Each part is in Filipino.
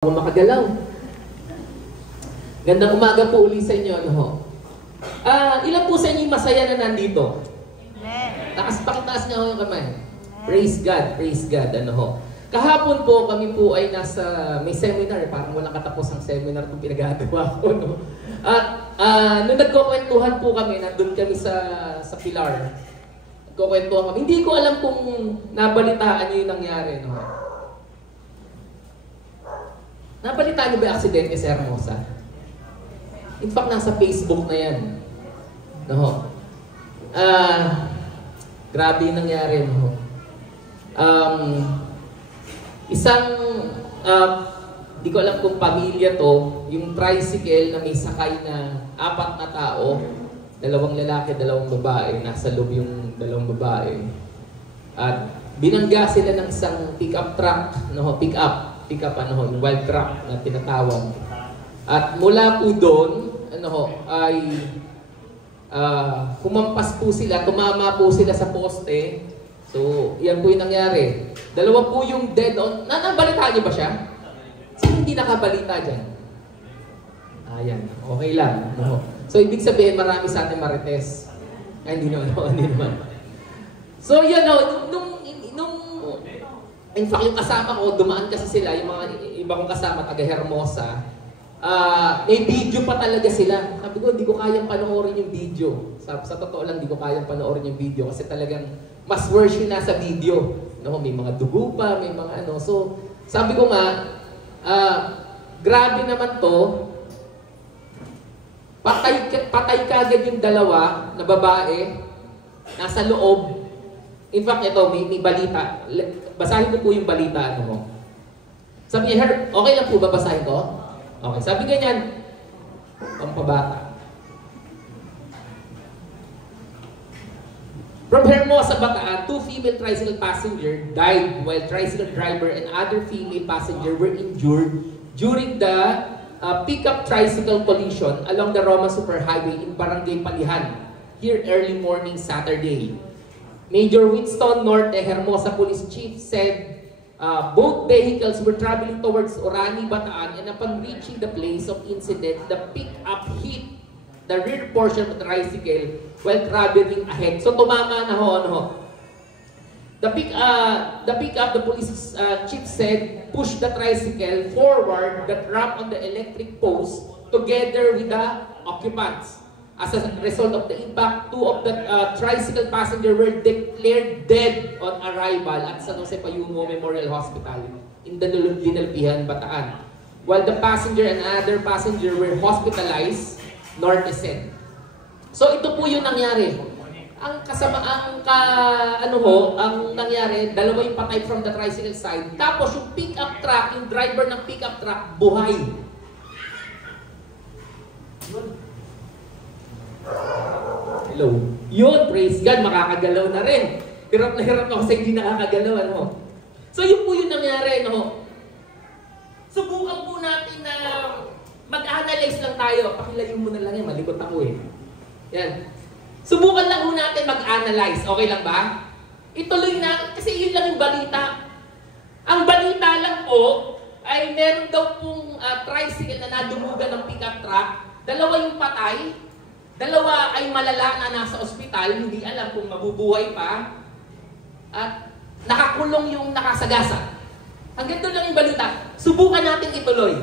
Ako makagalaw. Gandang umaga po uli sa inyo. Ano ho? Ilan po sa inyo masaya na nandito? Pakitaas nga ho yung kamay. Praise God, praise God. Ano ho? Kahapon po, kami po ay may seminar. Parang walang katapos ang seminar kung pinag-aagawa ko. No? At nung nagkukwentuhan po kami, nandun kami sa Pilar. Nagkukwentuhan kami. Hindi ko alam kung nabalitaan nyo yung nangyari. No? Napalitaan niyo ba yung aksidente sa Hermosa? In fact, nasa Facebook na yan. No? Grabe yung nangyari. No? Di ko alam kung pamilya to, yung tricycle na may sakay na 4 na tao, 2 lalaki, 2 babae, nasa loob yung 2 babae. At binangga sila ng isang pick-up truck, no? Pick-up yung wild truck na tinatawag. At mula po doon, ay humampas po sila, tumama po sila sa poste. So, yan po yung nangyari. 2 po yung dead on. Nabalitaan niyo ba siya? Sino hindi nakabalita dyan? Ayan, okay lang. No? So, ibig sabihin, marami sa atin marites. Ay, hindi naman. So, yan in fact, yung kasama ko, dumaan kasi sila, yung mga iba kong kasama, taga Hermosa, may video pa talaga sila. Sabi ko, hindi ko kayang panoorin yung video. Sa totoo lang, hindi ko kayang panoorin yung video kasi talagang mas worse yung nasa video. No? May mga dugo pa, may mga ano. So, sabi ko nga, grabe naman to. Patay kagad yung 2 na babae, nasa loob. In fact, ito, may balita. Basahin ko po yung balita. Sabi niya, okay lang po ba basahin ko? Okay. Sabi ganyan, pampabata. From Hermosa, Bataan, 2 female tricycle passengers died while tricycle driver and other female passenger were injured during the pickup tricycle collision along the Roma Superhighway in Barangay Palihan here early morning Saturday. Major Winston Norte Hermosa Police Chief said both vehicles were traveling towards Orani, Bataan, and upon reaching the place of incident, the pickup hit the rear portion of the tricycle while traveling ahead. So tumama na ho. The pickup, the police chief said, pushed the tricycle forward that ramp on the electric post together with the occupants. As a result of the impact, 2 of the tricycle passengers were declared dead on arrival at San Jose Payumo Memorial Hospital in Dinalpihan, Bataan. While the passenger and other passenger were hospitalized, Norte said. So ito po yung nangyari. Ang nangyari, 2 yung patay from the tricycle side. Tapos yung pick-up truck, yung driver ng pick-up truck, buhay. Hello. Yun, praise God, makakagalaw na rin. Hirap na ako sa hindi nakakagalaw. So yun po yung nangyari. Subukan po natin na mag-analyze lang tayo. Pakilayo mo na lang yan, malikot ako eh. Yan. Subukan lang po natin mag-analyze. Okay lang ba? Ituloy na, kasi yun lang yung balita. Ang balita lang po, ay meron daw pong tricycle na nadumugan ng pickup truck. 2 yung patay. 2 ay malala na nasa ospital, hindi alam kung mabubuhay pa. At nakakulong yung nakasagasa. Hanggang doon lang yung balita. Subukan natin ituloy.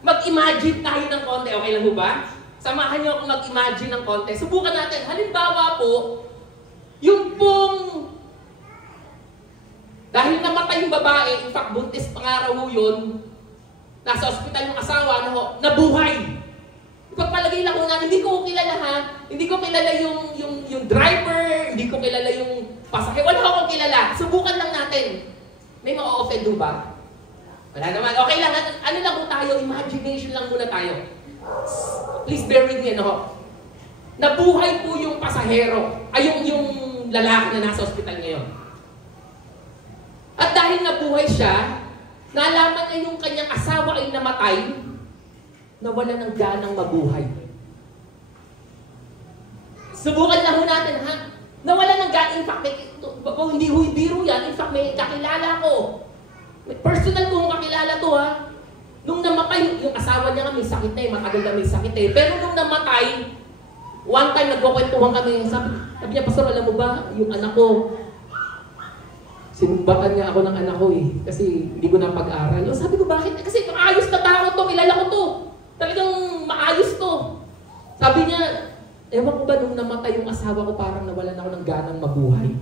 Mag-imagine tayo ng konti. Okay lang mo ba? Samahan niyo akong mag-imagine ng konti. Subukan natin. Halimbawa po, yung pong dahil namatay yung babae, in fact, buntis pangaraw yun, nasa ospital yung asawa, nabuhay. Ipagpalagay lang ko na, hindi ko kilala ha. Hindi ko kilala yung driver, hindi ko kilala yung pasahero. Wala akong kilala. Subukan lang natin. May ma-offend ba? Wala naman. Okay lang. Ano lang po tayo? Imagination lang muna tayo. Please bear with me. Nabuhay po yung pasahero. Ay, yung lalaki na nasa ospital ngayon. At dahil nabuhay siya, nalaman niya yung kanyang asawa ay namatay, nawala ng ganang mabuhay. Subukan lang ho natin, ha? Nawala ng gana. In fact, hindi biro yan. In fact, may kakilala ko Personal kong kakilala to ha. Nung namatay, yung asawa niya nga may sakit na matagal na may sakit Pero nung namatay, one time nagkukwentuhan kami, sabi niya, Pastor, alam mo ba, yung anak ko, sinumbakan niya ako ng anak ko kasi hindi ko na pag-aral. Sabi ko, bakit? Kasi maayos na tao to, kilala ko to. Talagang maayos to. Sabi niya, ewan ko ba nung namatay yung asawa ko, parang nawalan ako ng ganang mabuhay.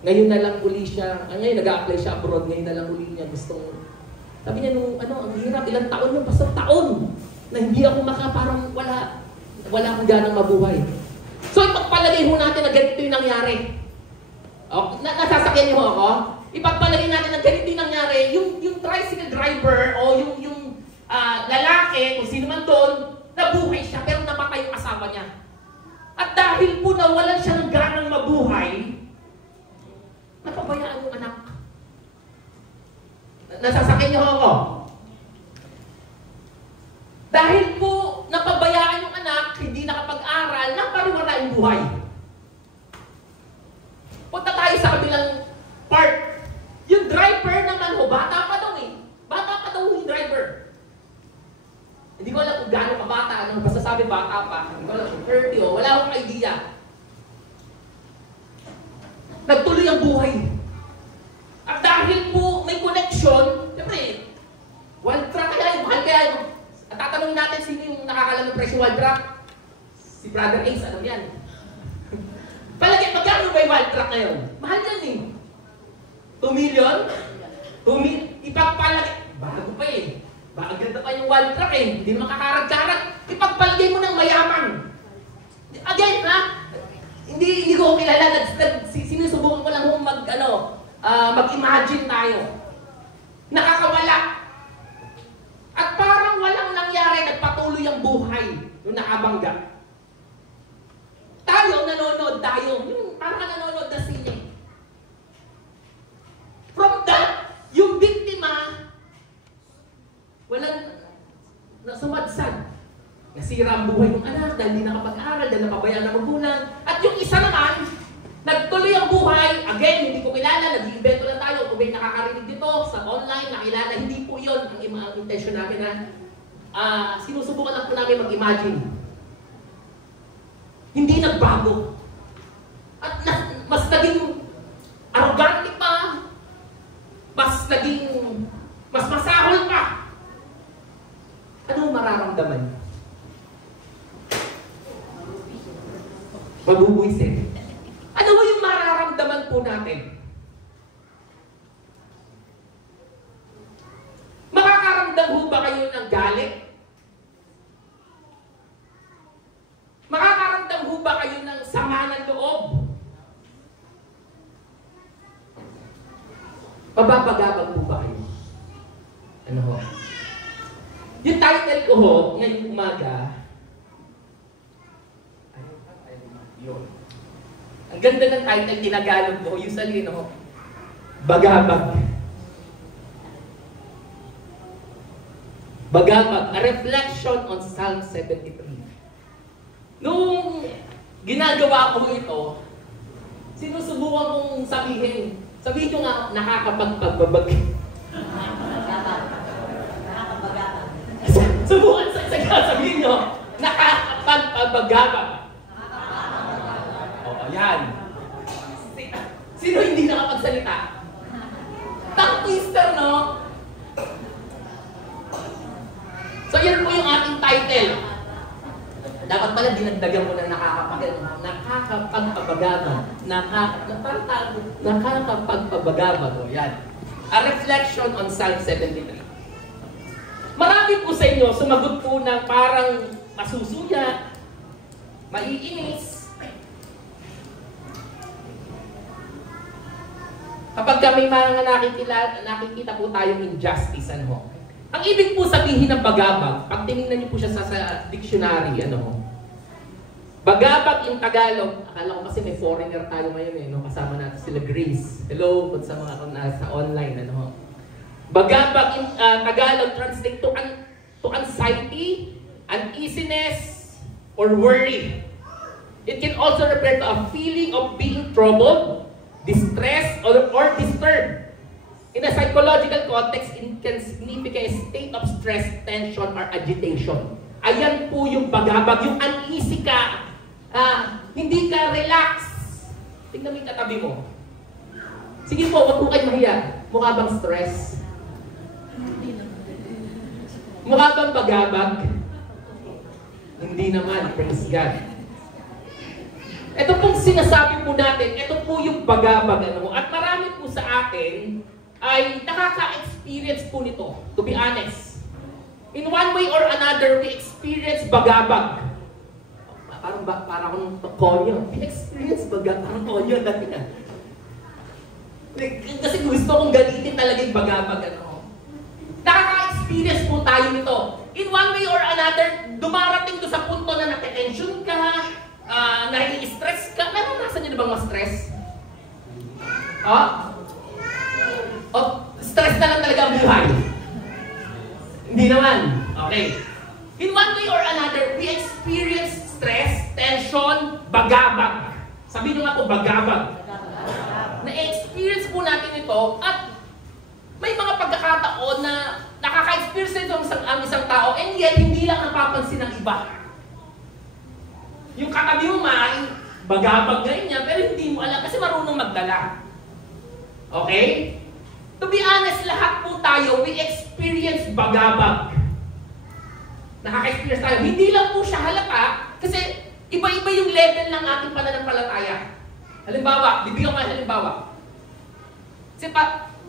Ngayon na lang uli siya, ngayon nag-a-apply siya abroad, ngayon na lang uli niya gustong. Sabi niya nung ang hirap, ilang taon yung Pastor, taon, na hindi ako parang wala akong ganang mabuhay. So ipagpalagay ho natin na ganito yung nangyari. Nasasakyan niyo ako? Ipagpalagay natin na ganito yung nangyari, yung tricycle driver o yung lalaki, kung sino man doon, nabuhay siya pero namatay yung asawa niya. At dahil po nawalan siya ng ganang mabuhay, napabayaan yung anak. Nasasakyan niyo ako? Dahil po napabayaan yung anak, hindi nakapag-aral, napariwala yung buhay. Punta tayo sa kabilang part. Yung driver naman ho, bata pa daw Bata pa daw yung driver. Hindi ko alam kung gaano ka bata, anong basta sabi bata pa. Hindi ko alam kung 30 wala akong idea. Nagtuloy ang buhay. At dahil po may connection, siyempre, wild truck kaya, mahal kaya yun. At tatanungin natin sino yung nakakalam ng presyo wild truck. Si Brother Ace, ano yan? Palagi, magkano ba yung wild truck ngayon? Mahal yan 2 million? 2 million? Ipagpalagay, bago pa Baka ganda pa yung wild truck hindi naman kakarag-karag. Ipagpalagay mo ng mayaman. Again, hindi ko kilala. Sinusubukan ko lang kung mag-imagine tayo. Nakakawala. At parang walang nangyari, nagpatuloy ang buhay yung nakabangga. Tayo, nanonood tayo. Parang nanonood na sine. From that, yung biktima, walang nasumadsad. Nasira ang buhay ng anak dahil hindi nakapag-aral, dahil napabayaan ng magulang. At yung isa naman, nagtuloy ang buhay. Again, hindi ko kilala, nag-iimbento lang tayo. Kung may nakakarinig dito sa online, nakilala, hindi po yun ang intention namin na sinusubukan lang po namin mag-imagine. Hindi nagbago. At mas naging arrogante pa, mas masahol pa. Ano mararamdaman? Mabubuisit. Ano ba yung mararamdaman po natin? Makakaramdam ho ba kayo ng galit? Makakaramdam ho ba kayo ng sama ng loob? Mababagabag po ba kayo? Ano ho? Yung title ko ho, ngayong umaga, yun. Ang ganda ng title, tinagalog ko, usually, Bagabag. Bagabag, a reflection on Psalm 73. Nung ginagawa ko ito, sinusubukan kong sabihin ko nga, nakakapagpagbabag. Subukan sabihin nyo, nakakapagpagbagabag. Yan. Sino hindi nakapagsalita? Tongue twister, no? So, yan po yung ating title. Dapat pala dinagdagan mo ng nakakapagpabagabag. Nakakapagpabagabag. Yan. A reflection on Psalm 73. Marami po sa inyo sumagot po ng parang masusuya, maiinis. Kapag kami mga nakikita po tayong injustice, ang ibig po sabihin ng bagabag, pag tinignan niyo po siya sa dictionary, bagabag in Tagalog, akala ko kasi may foreigner tayo ngayon kasama natin sila Grace. Hello, kung sa mga nasa online, Bagabag in Tagalog translate to anxiety, uneasiness, or worry. It can also refer to a feeling of being troubled, distressed, or disturbed. In a psychological context, it can signify a state of stress, tension, or agitation. Ayan po yung bagabag, yung uneasy ka, hindi ka relax. Tingnan mo yung katabi mo. Sige po, wag po kayo mahiya. Mukha bang stress? Mukha bang bagabag? Hindi naman, praise God. Ito pong sinasabi po natin, ito po yung bagabag. At marami po sa atin ay nakaka-experience po nito, to be honest. In one way or another, we experience bagabag. Parang akong konyo. We experience bagabag. Parang konyo dati na. Kasi gusto kong galitin talaga yung bagabag. Nakaka-experience po tayo nito. In one way or another, dumarating to sa punto na nate-tension ka, nai-stress ka. Naranasan niyo na bang ma-stress? Stress na lang talaga ang buhay. Hindi naman. Okay. In one way or another, we experience stress, tension, bagabag. Sabihin nyo nga po, bagabag. Na-experience po natin ito at may mga pagkakataon na nakaka-experience nito ang isang tao and yet hindi lang napapansin ng iba. Yung katabi mo bagabag ngayon niya pero hindi mo alam kasi marunong magdala. Okay? To be honest, lahat po tayo, we experience bagabag. Nakaka-experience tayo. Hindi lang po siya halata kasi iba-iba yung level ng ating pananampalataya. Halimbawa, bibigyan ko kayo halimbawa.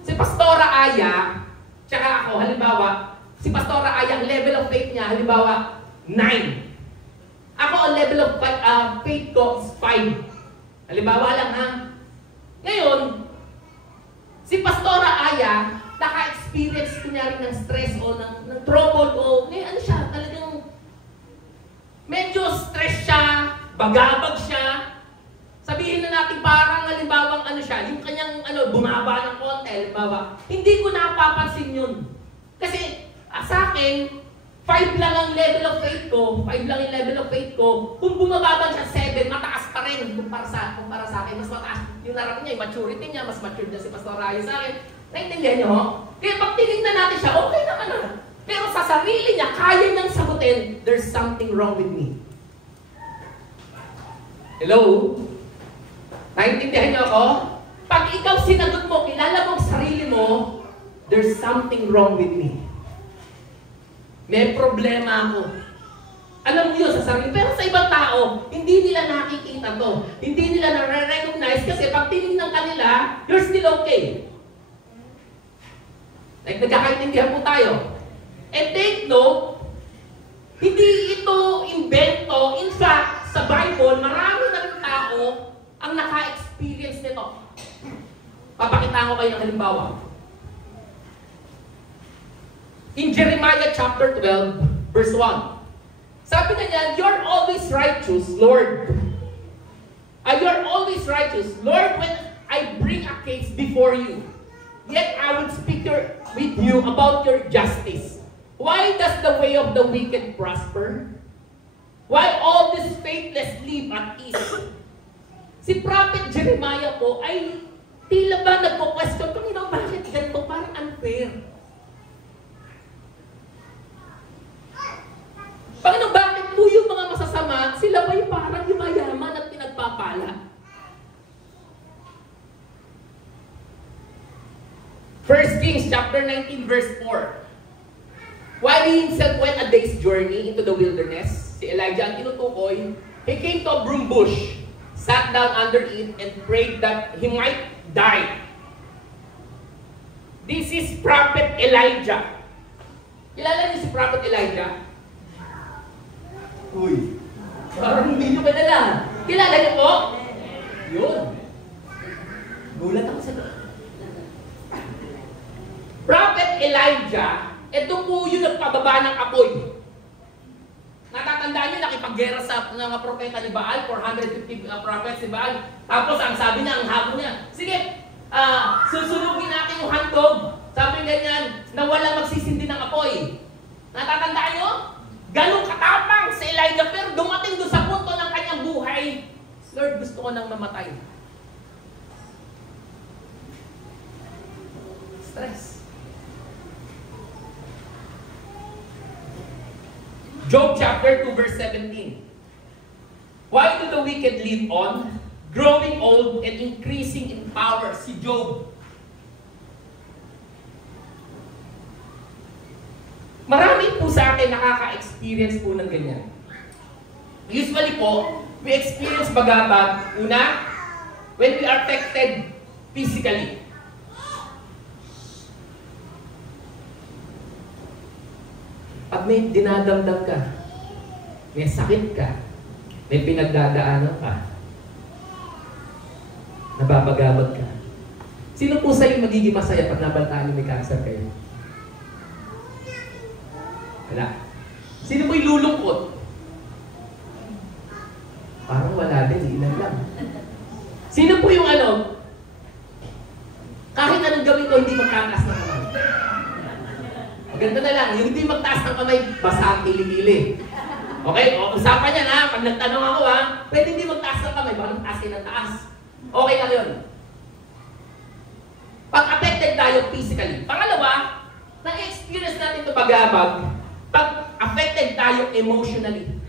Si Pastora Aya, tsaka ako, halimbawa, si Pastora Aya, ang level of faith niya, halimbawa, 9. Ako, ang level of faith ko is 5. Halimbawa lang ha. Ngayon, si Pastora Aya, naka-experience kunyari ng stress o ng trouble o ano siya, talagang medyo stress siya, bagabag siya. Sabihin na natin parang halimbawang siya, yung kanyang bumaba ng konti, halimbawa. Hindi ko napapansin yun. Kasi sa akin, 5 lang ang level of faith ko, 5 lang yung level of faith ko. Kung bumababa siya 7, mataas pa rin kumpara sa akin. Mas mataas yung narating niya, yung maturity niya, mas mature na si Pastor Raya sa akin. Naintindihan niyo ho? Kaya pag tinignan natin siya, okay naman na. Pero sa sarili niya, kaya niyang sagutin, there's something wrong with me. Hello? Naintindihan niyo ako? Pag ikaw sinagot mo, kilala mo ang sarili mo, there's something wrong with me. May problema ako. Alam niyo sa sarili. Pero sa ibang tao, hindi nila nakikita to. Hindi nila na-recognize kasi pag tinignan kanila, you're still okay. Like, nagkakaintindihan po tayo. And take note, hindi ito invento. In fact, sa Bible, marami na rin tao ang naka-experience nito. Papakita ko kayo ng halimbawa. In Jeremiah chapter 12, verse 1. Sabi na niya, you're always righteous, Lord. You're always righteous. Lord, when I bring a case before you, yet I will speak with you about your justice. Why does the way of the wicked prosper? Why all this faithless live at ease? Si Prophet Jeremiah po ay tila ba nagpo-question, Panginoon, bakit ganito? Parang unfair. Panginoon, bakit po yung mga masasama, sila ba yung parang yumayaman at pinagpapala? 1 Kings chapter 19 verse 4. While he himself went a day's journey into the wilderness, si Elijah ang tinutukoy, he came to a broom bush, sat down under it, and prayed that he might die. This is Prophet Elijah. Kilala niyo si Prophet Elijah? Uy, parang hindi nyo kilala. Kilala niyo po? Yun. Gulat ako sa Prophet Elijah, ito po yung nagpababa ng apoy. Natatandaan niyo, nakipaggera sa mga propeta ni Baal, 450 prophets ni Baal. Tapos ang sabi niya, ang habol niya, sige, susunugin natin yung handog. Sabi ganyan, na walang magsisindi ng apoy. Natatandaan niyo? Ganong katapang si Elijah, pero dumating doon sa punto ng kanyang buhay, Lord, gusto ko nang mamatay. Stress. Job chapter 2 verse 17. Why do the wicked live on, growing old and increasing in power? Si Job. Marami po sa akin nakaka-experience po ng ganyan. Usually po, we experience bagabag, una, when we are affected physically. Pag may dinadamdam ka, may sakit ka, may pinagdadaanan ka, nababagabag ka. Sino po sa'yo magiging masaya pag nabaltaan niyo may cancer kayo? Wala. Sino po ilulungkot? Parang wala din, ilan lang. Sino po yung kahit anong gawin ko, hindi magkataas ng kamay? Maganda na lang, yung hindi magtaas ng kamay, basa ang kilig-ili. Okay? O, usapan yan ha, pag nagtanong ako ha, pwede hindi magtaas ng kamay, baka magtaas kayo ng taas. Okay lang yun. Pag affected tayo physically. Pangalawa, na-experience natin ito bagabag, pag affected tayo emotionally.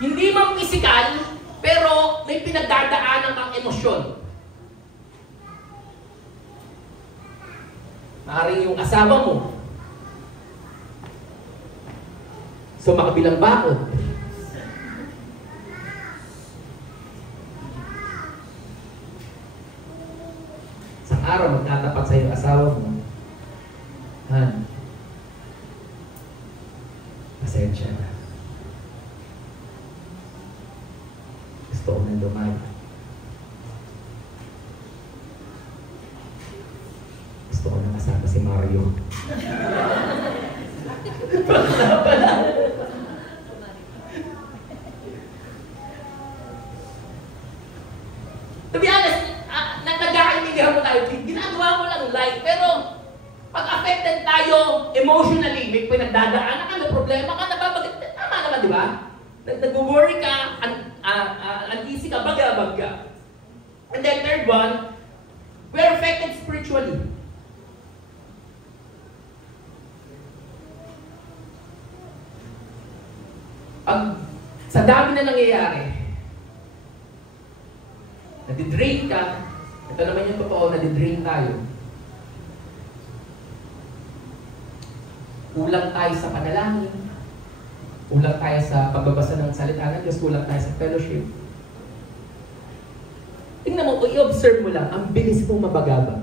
Hindi man physical, pero may pinagdadaanan kang emosyon. Maaaring yung asawa mo, sumakabilang bakod. Sa araw, magtatapat sa iyong asawa mo. Han, pasensya na. Gusto ko nang lumaban. Gusto ko nang kasama si Mario. To be honest, nagkakaintindihan mo tayo, ginagawa mo lang live, pero pag affected tayo emotionally, may pinagdadaanan ka, may problema ka, nababagat, tama naman, di ba? Nag-worry ka, uneasy ka, bagabag ka. And then third one, we're affected spiritually. Sa dami na nangyayari, nadidrain ka, ito naman yung totoo, nadidrain tayo. Kulang tayo sa panalangin, kulang tayo sa pagbabasa ng salita ng Diyos, kulang tayo sa fellowship. Tingnan mo, i-observe mo lang, ang bilis mong mabagabag.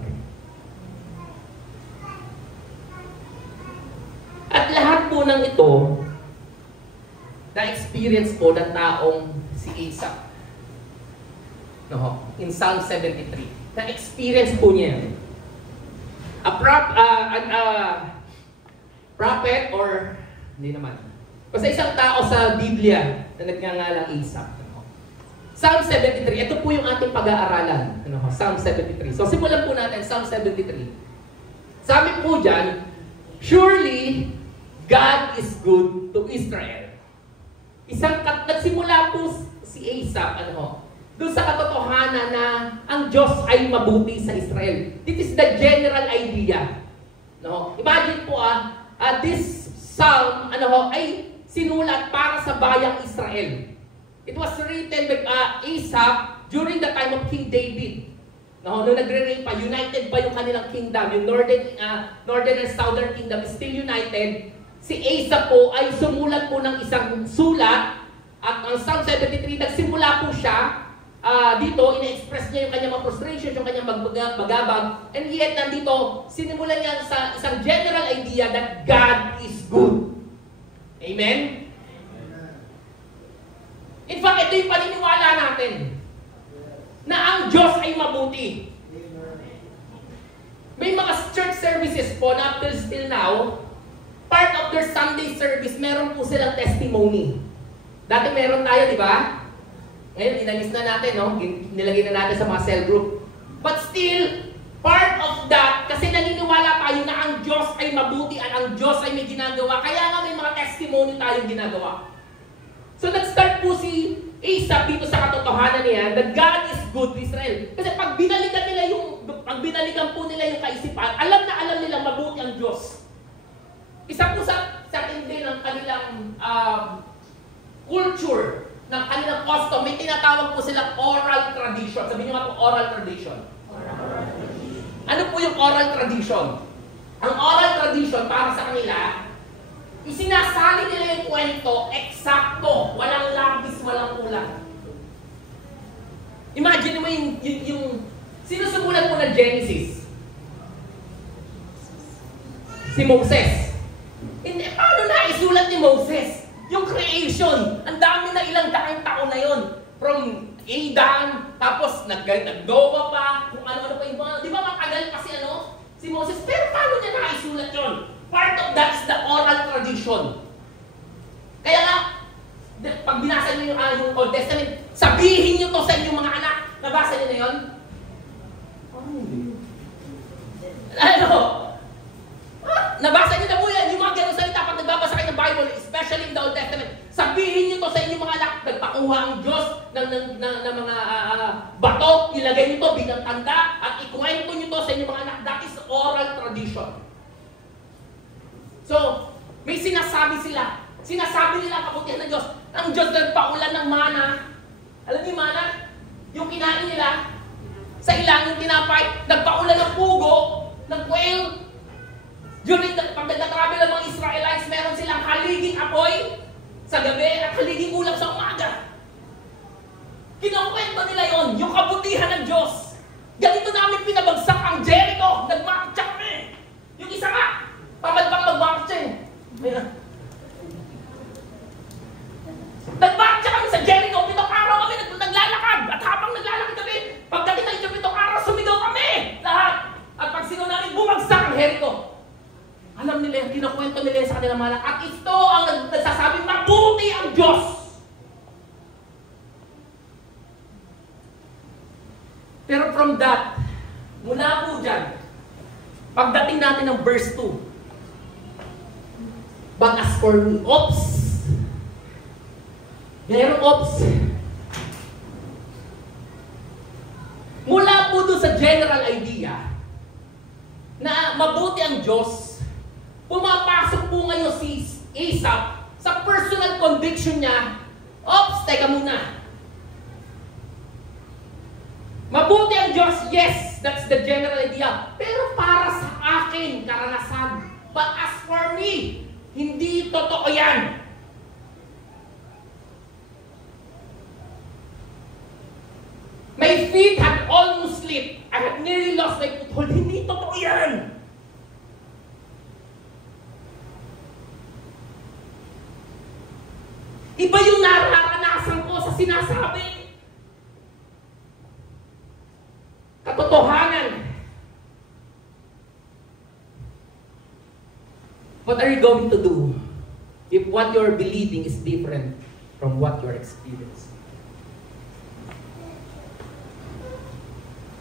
At lahat po ng ito, na-experience po ng taong si Asaph. No, in Psalm 73. Na-experience po niya yan. A prophet or, hindi naman. Kasi isang tao sa Biblia na nagngangalang Asaph. Psalm 73. Ito po yung ating pag-aaralan. Psalm 73. So simulan po natin Psalm 73. Sabi po dyan, surely God is good to Israel. Nagsimula po si Asaph, doon sa katotohanan na ang Diyos ay mabuti sa Israel. This is the general idea. No? Imagine po, this psalm ay sinulat para sa bayang Israel. It was written by Asaph during the time of King David. No, nung nagre-reign pa, united pa yung kanilang kingdom. Yung northern and southern kingdom is still united. Si Asaph po ay sumulat po ng isang sulat. At ang Psalm 73, nagsimula po siya dito, ina-express niya yung kanyang mga frustration, yung kanyang bagabag. And yet, nandito, sinimulan niya sa isang general idea that God is good. Amen? In fact, ito yung paniniwala natin na ang Diyos ay mabuti. May mga church services po na up till still now, part of their Sunday service, meron po silang testimony. Dati meron tayo, di ba? Ngayon, inalis na natin, no? Nilagay na natin sa mga cell group. But still, part of that, kasi naniniwala tayo na ang Diyos ay mabuti at ang Diyos ay may ginagawa. Kaya nga may mga testimony tayong ginagawa. So, nag-start po si Asaph dito sa katotohanan niya that God is good to Israel. Kasi pag binalikan po nila yung kaisipan, alam na alam nilang mabuti ang Diyos. Isa po sa tindi ng kanilang culture, ng kanilang custom, may tinatawag po silang oral tradition. Sabihin niyo nga po, oral tradition. Ano po yung oral tradition? Ang oral tradition para sa kanila, isinasali nila yung kwento, eksakto, walang labis, walang kulang. Imagine mo yung sinusubulan mo ng Genesis. Si Moses. Hindi, paano na isulat ni Moses? Yung creation, ang dami na ilang daang taon na yon. From Adam, tapos nag-Noah pa, kung ano-ano pa yung mga, di ba matagal pa si Moses, pero paano niya naisulat yun? Part of that is the oral tradition. Kaya nga, pag binasa niyo yung Old Testament, sabihin niyo to sa inyong mga anak. Nabasa niyo na yun? Ano? Nabasa niyo na po yan, yung mga ganong salita pag nagbabasa kayo ng Bible, especially in the Old Testament. Sabihin niyo to sa inyong mga anak. Nagpakuha ang Diyos ng mga bato, ilagay niyo to bilang tanda, at ikwento niyo to sa inyong mga anak. That is oral tradition. So, may sinasabi sila. Sinasabi nila ang kabutihan ng Diyos. Ang Diyos nagpaulan ng mana. Alam niyo mana? Yung kinain nila, sa ilang yung tinapay, nagpaulan ng pugo, ng quail. Pag nag-travel ang mga Israelites, meron silang haliging apoy sa gabi at haliging ulam sa umaga. Kinukwento nila yon, yung kabutihan ng Diyos. Ganito namin pinabagsak ang Jericho. Nagmakatsa kami. Yung isa nga, pamalbang magmakatsa eh. Nagmakatsa kami sa Jericho. 7 araw kami naglalakad. At habang naglalakad kami, pagdating ng 7 araw, sumigaw kami. Lahat. At pag sino namin, bumagsak ang Jericho. Alam nila yung kinukwento nila sa kanilang mga anak. At ito ang nagsasabing mabuti ang Diyos. Pero from that, mula po dyan, pagdating natin ng verse 2, but as for me, oops! Mayroong oops. Mula po doon sa general idea na mabuti ang Diyos, pumapasok po ngayon si Asaph sa personal conviction niya, oops, teka muna. Mabuti ang Diyos, yes, that's the general idea. Pero para sa akin, karanasan. But as for me, hindi totoo yan. My feet had almost slipped. I had nearly lost my foothold. Hindi totoo yan. Iba yung nararanasan ko sa sinasabi. Katotohanan. What are you going to do if what you're believing is different from what you're experiencing?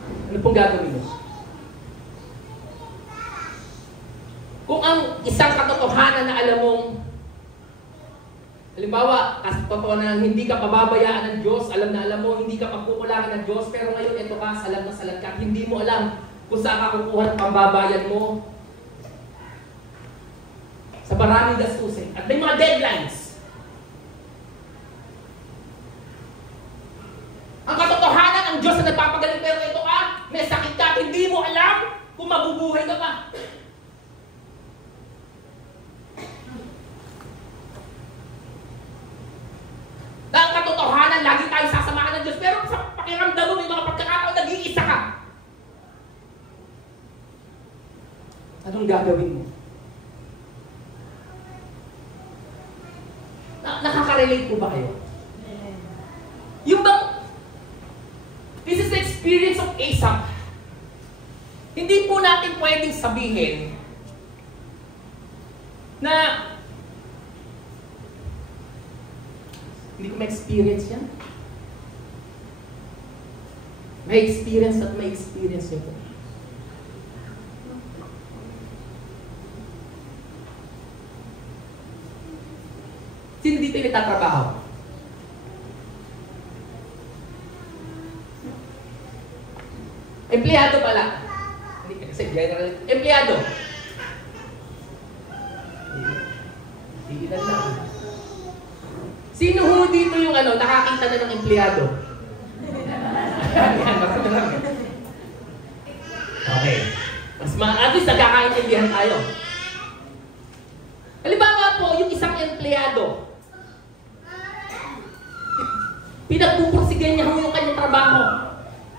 Ano pong gagawin mo? Kung ang isang katotohanan na alam mong, halimbawa, katotohanan na hindi ka pababayaan ng Diyos, alam na alam mo, hindi ka pagkukulangin ng Diyos, pero ngayon ito ka, salag na salag ka, hindi mo alam kung saan ka kukuha ng pambabayan mo. Sa maraming gastusin. At may mga deadlines. Ang katotohanan, ang Diyos na nagpapagaling, pero ito ka, may sakit ka, hindi mo alam kung mabubuhay ka pa. Ang katotohanan, lagi tayo sasamahan ng Diyos, pero sa pakiramdam mo, may mga pagkakataon, nag-iisa ka. Anong gagawin mo? Nakaka-relate po ba kayo? Yung bang, this is the experience of Asaph. Hindi po natin pwedeng sabihin na hindi ko ma-experience yan. May experience at may experience yun po. Sino dito yung nagtatrabaho? Empleyado pala. Hindi kasi general. Empleyado. Sige na lang. Sino ho dito yung nakakita na ng empleyado? Yan, marami lang. Okay. At least nagkakaintindihan tayo. Halimbawa po, yung isang empleyado, pinagpupursigan niya yung kanyang trabaho.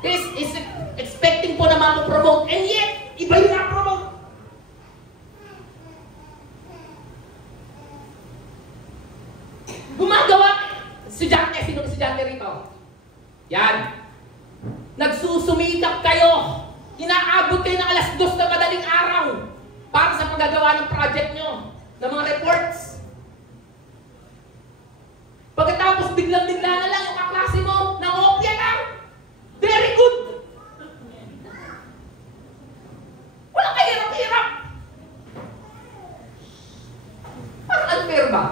Is expecting po na mapopromote, and yet, iba yung na-promote. Gumagawa, estudyante, sino estudyante rito? Yan. Nagsusumikap kayo. Inaabot kayo ng alas 2 na madaling araw para sa paggagawa ng project nyo, ng mga reports. Pagkatapos biglang-bigla na lang yung kaklase mo, nangopya lang. Very good. Walang kahirap-hirap. Parang unfair ba?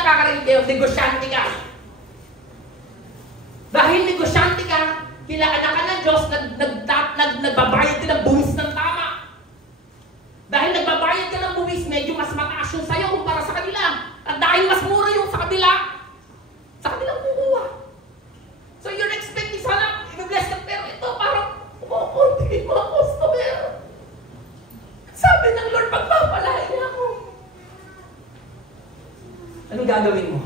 Nakakarinig kayo, negosyante ka. Dahil negosyante ka, kilaanak ka ng Diyos, nagbabayad ka ng buwis ng tama. Dahil nagbabayad ka ng buwis, medyo mas mataas yung sa'yo kumpara sa kanila. At dahil mas mura yung sa kanilang kukuha. So you're expecting sana, i-bless ka, pero ito parang kumukunti mga customer. Sabi ng Lord, pagpapalain niya ako. Anong gagawin mo?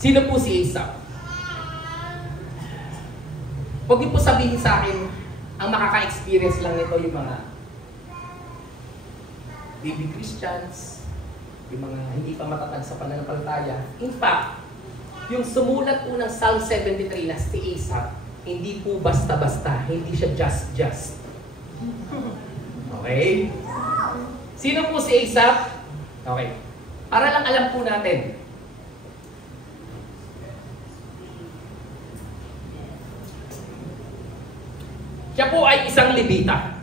Sino po si Esau? Huwag niyo po sabihin sa akin, ang makaka-experience lang nito yung mga baby Christians, yung mga hindi pa matatag sa pananampalataya. In fact, yung sumulat po ng Psalm 73 na si Esau, hindi po basta-basta, hindi siya just. Okay? Sino po si Esau? Okay. Para lang alam po natin, siya po ay isang Levita.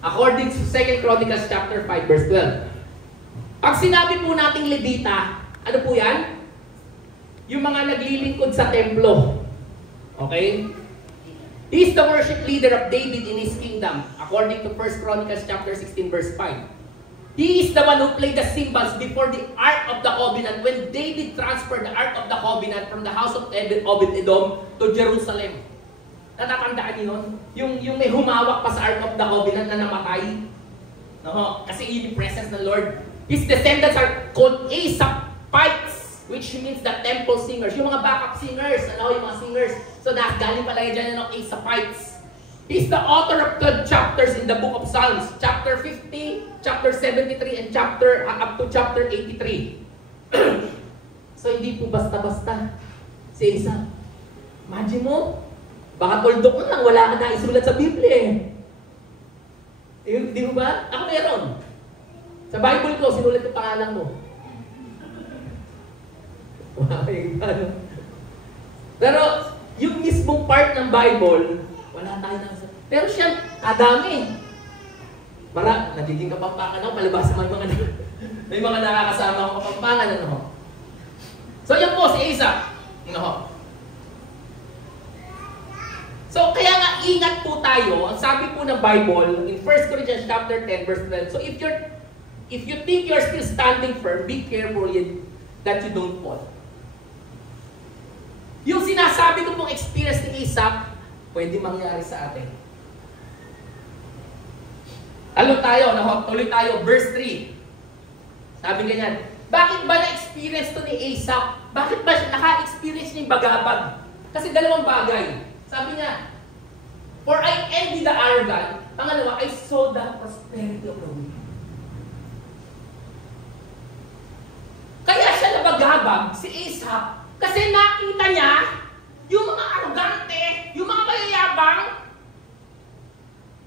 According to 2 Chronicles chapter 5 verse 12. Pag sinabi po nating Levita, ano po yan? Yung mga naglilingkod sa templo. Okay? He is the worship leader of David in his kingdom. According to 1 Chronicles chapter 16 verse 5. He is the one who played the cymbals before the Ark of the Covenant when David transferred the Ark of the Covenant from the house of Obed-Edom to Jerusalem. Natatandaan niyo yun? Yung may humawak pa sa Ark of the Covenant na namatay. No? Kasi yun yung presence ng Lord. His descendants are called Asapites, which means the temple singers. Yung mga backup singers, yung mga singers. So galing pala dyan ng Asapites. He's the author of 12 chapters in the book of Psalms. Chapter 50, chapter 73, and up to chapter 83. So hindi po basta-basta si Esau. Imagine mo, baka tuldok mo lang, wala ka na isulat sa Biblia eh. Di mo ba? Ako meron. Sa Bible ko, sinulat yung pangalan mo. Wow, ano? Pero, yung mismong part ng Bible, wala tayo na. Pero siya, kadami. Nagiging kapampangan ako, palibasa may mga nakakasama akong kapampangan, ano? So, yan po, si Esau. Ano? So, kaya nga, ingat po tayo. Ang sabi po ng Bible, in 1 Corinthians chapter 10, verse 12, so if you think you're still standing firm, be careful that you don't fall. Yung sinasabi ko pong experience ni Esau, pwede mangyari sa atin. Tuloy tayo, verse 3. Sabi ganyan, bakit ba na-experience to ni Esau? Bakit ba naka-experience niya yung bagabag? Kasi dalawang bagay. Sabi niya, for I envy the arrogant. Pangalawa, I saw the prosperity of the wicked. Kaya siya nabagabag, si Esau, kasi nakita niya yung mga arrogante, yung mga mayayabang,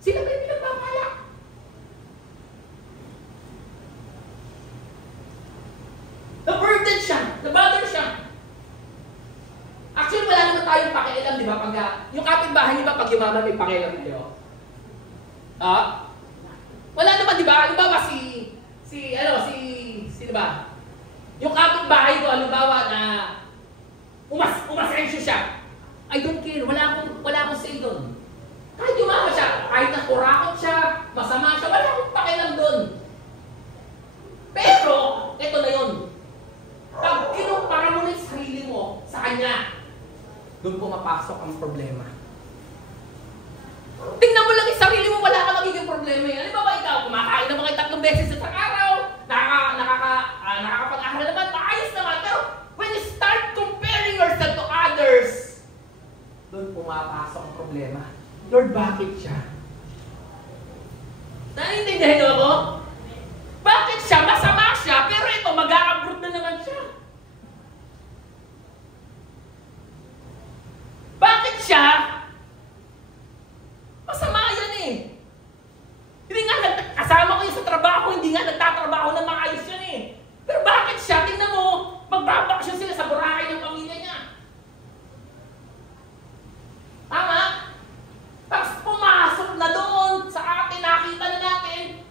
sila ba yung pinagpapala? Na-burden siya, na-bother siya. Actually, wala naman tayong pakialam, di ba? Yung kapitbahay niyo ba pag yumaman may pakialam kayo? Wala naman, di ba? Halimbawa di ba? Yung kapitbahay ko, halimbawa na umasensyo siya. I don't care, wala akong say doon. Kahit yumaman siya, kahit nakurakot siya, masama siya, wala akong pakialam doon. Pero, ito na yun. Pag kinumpara mo na yung sarili mo sa kanya, doon pumapasok ang problema. Tingnan mo lang yung sarili mo, wala ka magiging problema yan. Ano ba ikaw? Kumakain naman kayo 3 beses sa araw, nakakapag-aral naman, maayos naman. Pero when you start comparing yourself to others, doon pumapasok ang problema. Lord, bakit siya? Naiintindihan niyo ako? Bakit siya? Masama siya, pero ito, mag-a-abroad na naman siya. Bakit siya? Masama yan eh. Hindi nga, kasama ko yun sa trabaho, hindi nga nagtatrabaho na maayos yan eh. Pero bakit siya? Tingnan mo, magbabakasyon sila sa Boracay ng pamilya niya. Tama? Tapos pumasok na doon sa atin, nakita na natin,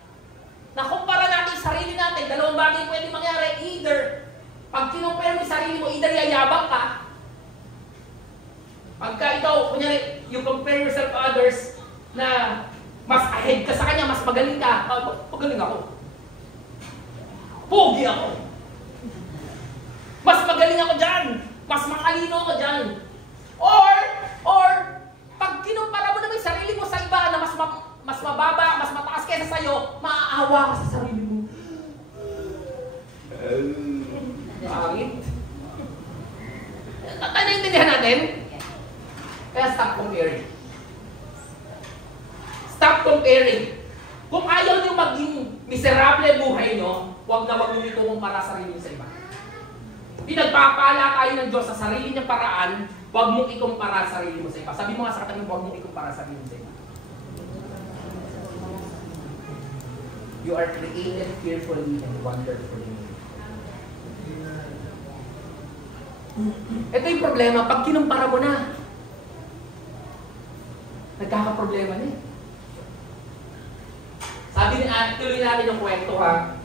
nakumpara natin yung sarili natin, dalawang bagay pwede mangyari. Either, pag kinumpara mo yung sarili mo, either yayabang ka, pagka ikaw, kunyari, you compare yourself to others, na mas ahead ka sa kanya, mas magaling ka, magaling ako. Pogi ako. Mas magaling ako dyan. Mas makalino ako dyan. Or, pag kinumpara mo naman yung sarili mo sa iba na mas mababa, mas mataas kaysa sa'yo, maaawa ka sa sarili mo. Pangit. Naiintindihan natin? Kaya stop comparing. Stop comparing. Kung ayaw niyo maging miserable buhay nyo, huwag na magmumito kumpara sarili niyo sa iba. Pinagpapala tayo ng Diyos sa sarili niyang paraan, huwag mong ikumpara sarili mo sa iba. Sabi mo nga sa katabi, huwag mong ikumpara sarili mo sa iba. You are created fearfully and wonderfully. Ito yung problema, pag kinumpara mo na, nagkakaproblema na eh. Sabi niya, tuloy natin yung kwento ha.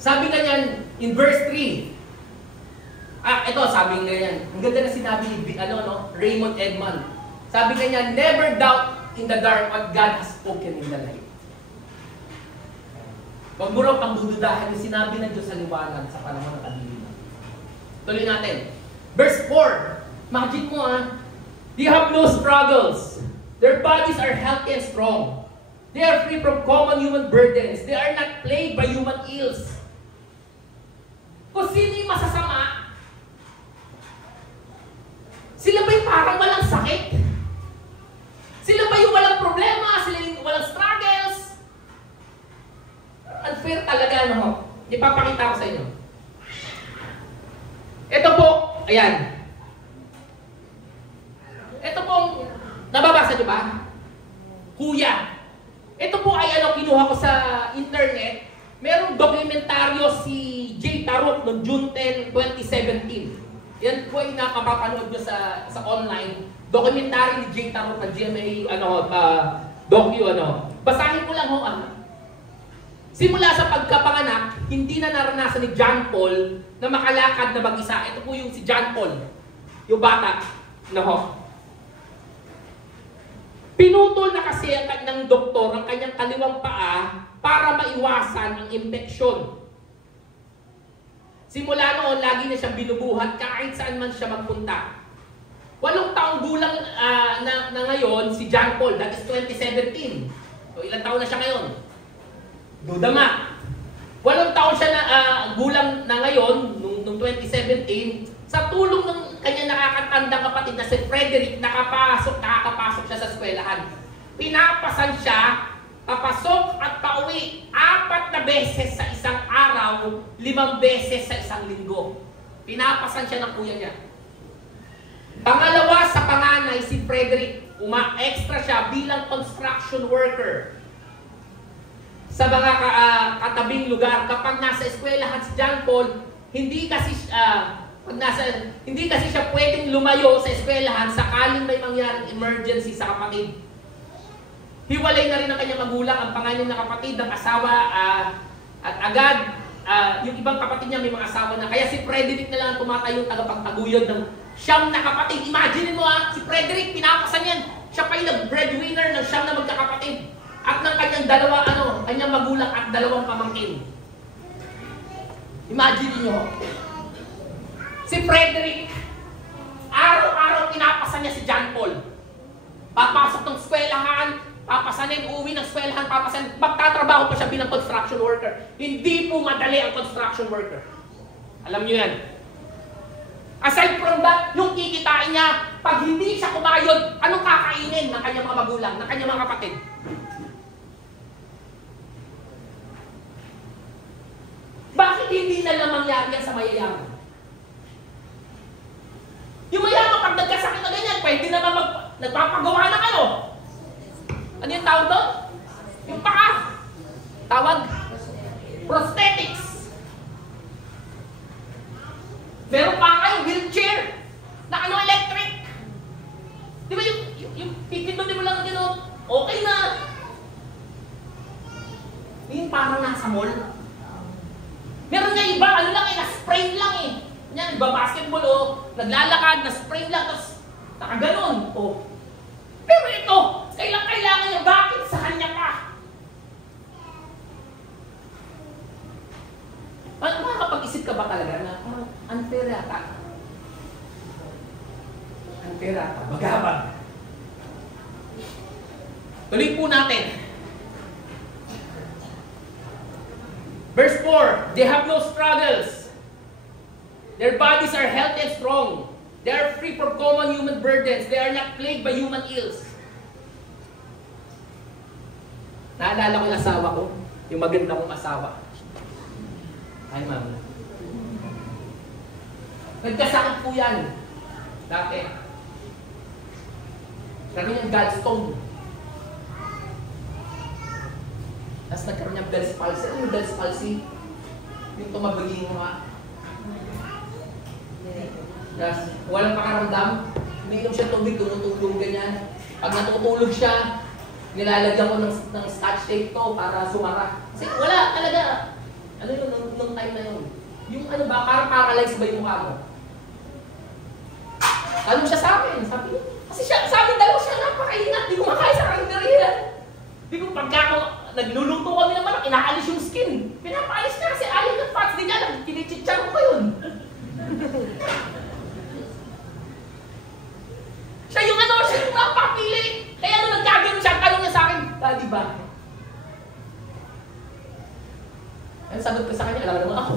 Sabi ka niyan, in verse 3, ito, sabi nga yan, ang ganda na sinabi ni Raymond Edman. Sabi ka niyan, never doubt in the dark what God has spoken in the light. Huwag mo raw pangdududahan yung sinabi ng Diyos sa liwanag sa panahon ng kadiliman. Tuloy natin. Verse 4, imagine mo they have no struggles. Their bodies are healthy and strong. They are free from common human burdens. They are not plagued by human ills. Kung sino yung masasama, sila ba yung parang walang sakit? Sila ba yung walang problema? Sila yung walang struggles? Unfair talaga, no? Ipapakita ko sa inyo. Ito po, ayan. Ito pong, nababasa nyo ba? Kuya. Ito po ay kinuha ko sa internet. Merong dokumentaryo si Jay Tarok noong June 10, 2017. Yan po ay nakapapanood nyo sa online. Dokumentary ni Jay Tarok na GMA, docu, Basahin ko lang ho, Simula sa pagkapanganak, hindi na naranasan ni John Paul na makalakad na mag-isa. Ito po yung si John Paul, yung bata. Pinutol na kasi ng doktor ang kanyang kaliwang paa para maiwasan ang impeksyon. Simula noon, lagi na siyang binubuhat kahit saan man siya magpunta. 8 taong gulang na ngayon si John Paul, that is 2017. So ilang taon na siya ngayon? Dudama. 8 taon siya gulang na ngayon, nung 2017, sa tulong ng kanyang nakakatandang kapatid na si Frederick, nakakapasok siya sa eskwelahan. Pinapasan siya, papasok at pauwi 4 na beses sa isang araw, 5 beses sa isang linggo. Pinapasan siya ng kuya niya. Pangalawa sa panganay, si Frederick, extra siya bilang construction worker. Sa mga katabing lugar, kapag nasa eskwelahan si John Paul, hindi kasi Hindi kasi siya pwedeng lumayo sa eskwelahan sakaling may mangyaring emergency sa kapatid. Hiwalay na rin ang kanyang magulang, ang panganay na kapatid ng asawa, at agad, yung ibang kapatid niya may mga asawa na. Kaya si Frederick na lang ang tumatayong tagapagtaguyod ng siyam na kapatid. Imagine mo si Frederick, pinapasan yan. Siya pa yung nag-breadwinner ng siyam na magkakapatid. At ng kanyang magulang at dalawang pamangkin. Imagine niyo. Si Frederick, araw-araw pinapasan niya si John Paul. Papasok ng eskwelahan, papasanin, uuwi ng eskwelahan, papasanin, magtatrabaho pa siya bilang construction worker. Hindi po madali ang construction worker. Alam niyo yan. Aside from that, yung kikitain niya, pag hindi siya kumayod, anong kakainin ng kanyang mga magulang, ng kanyang mga kapatid? Bakit hindi na lang mangyari yan sa mayayaman? Yung mayaman, pag nagkasakit na ganyan, pwede naman nagpapagawa na kayo. Ano yung tawag doon? Yung paka. Tawag? Prosthetics. Meron pa kayo, wheelchair. Na electric. Di ba yung pipindot mo lang gano'n, okay na. Yung parang nasa mall. Meron nga iba, na-sprain lang eh. Yan, iba-basketball naglalakad, na-sprain lang, tapos nakaganon. Pero ito, kailangan niya, bakit sa kanya pa? Makakapag-isip ka ba talaga na unfair yata? Unfair yata, magabang. Tuloy po natin. Verse 4, they have no struggles. Their bodies are healthy and strong. They are free from common human burdens. They are not plagued by human ills. Naalala ko yung asawa ko, yung maganda kong asawa. Ay, ma'am. Nagkasakit po yan. Dati. Nagkaroon yung gallstone. Tapos nagkaroon yung Bell's palsy. Ano yung Bell's palsy? Yung tumabagin mo nga. Tapos walang pakaramdam. Umiinom siya tubig, tumutulog ganyan. Pag natutulog siya, nilalagyan ko ng scotch tape to para sumara. Kasi wala talaga. Ano yun, nung time na yun? Yung ano ba, parang paralyzed ba yung mukha mo? Tanong siya sa akin, sabi niya. Kasi sabi daw siya, napakaingat, di ko makain sa karinderya. Di ko nagluluto kami ng manok, inaalis yung skin. Pinapaalis niya kasi ayaw ng fats, di niya alam, kinichitchar ko yun. Siya yung siya yung napapili. Kaya nung nagkagano siya, tanong niya sa akin, Daddy ba? Ano sagot ko sa kanya, alam naman ako.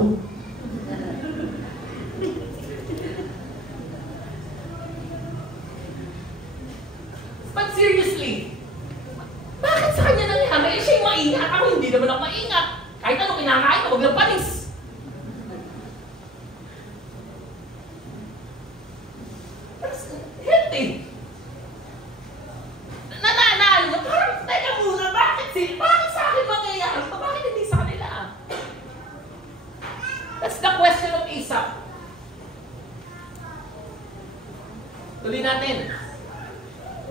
But seriously, bakit sa kanya nangyari? Siya yung maingat. Ako hindi naman ako maingat. Kahit anong kinakain ko, wag lang panis. Healthy. Parang, teka muna, bakit sa akin mangyayari? Bakit hindi sa kanila? That's the question of Esau. Tuloy natin.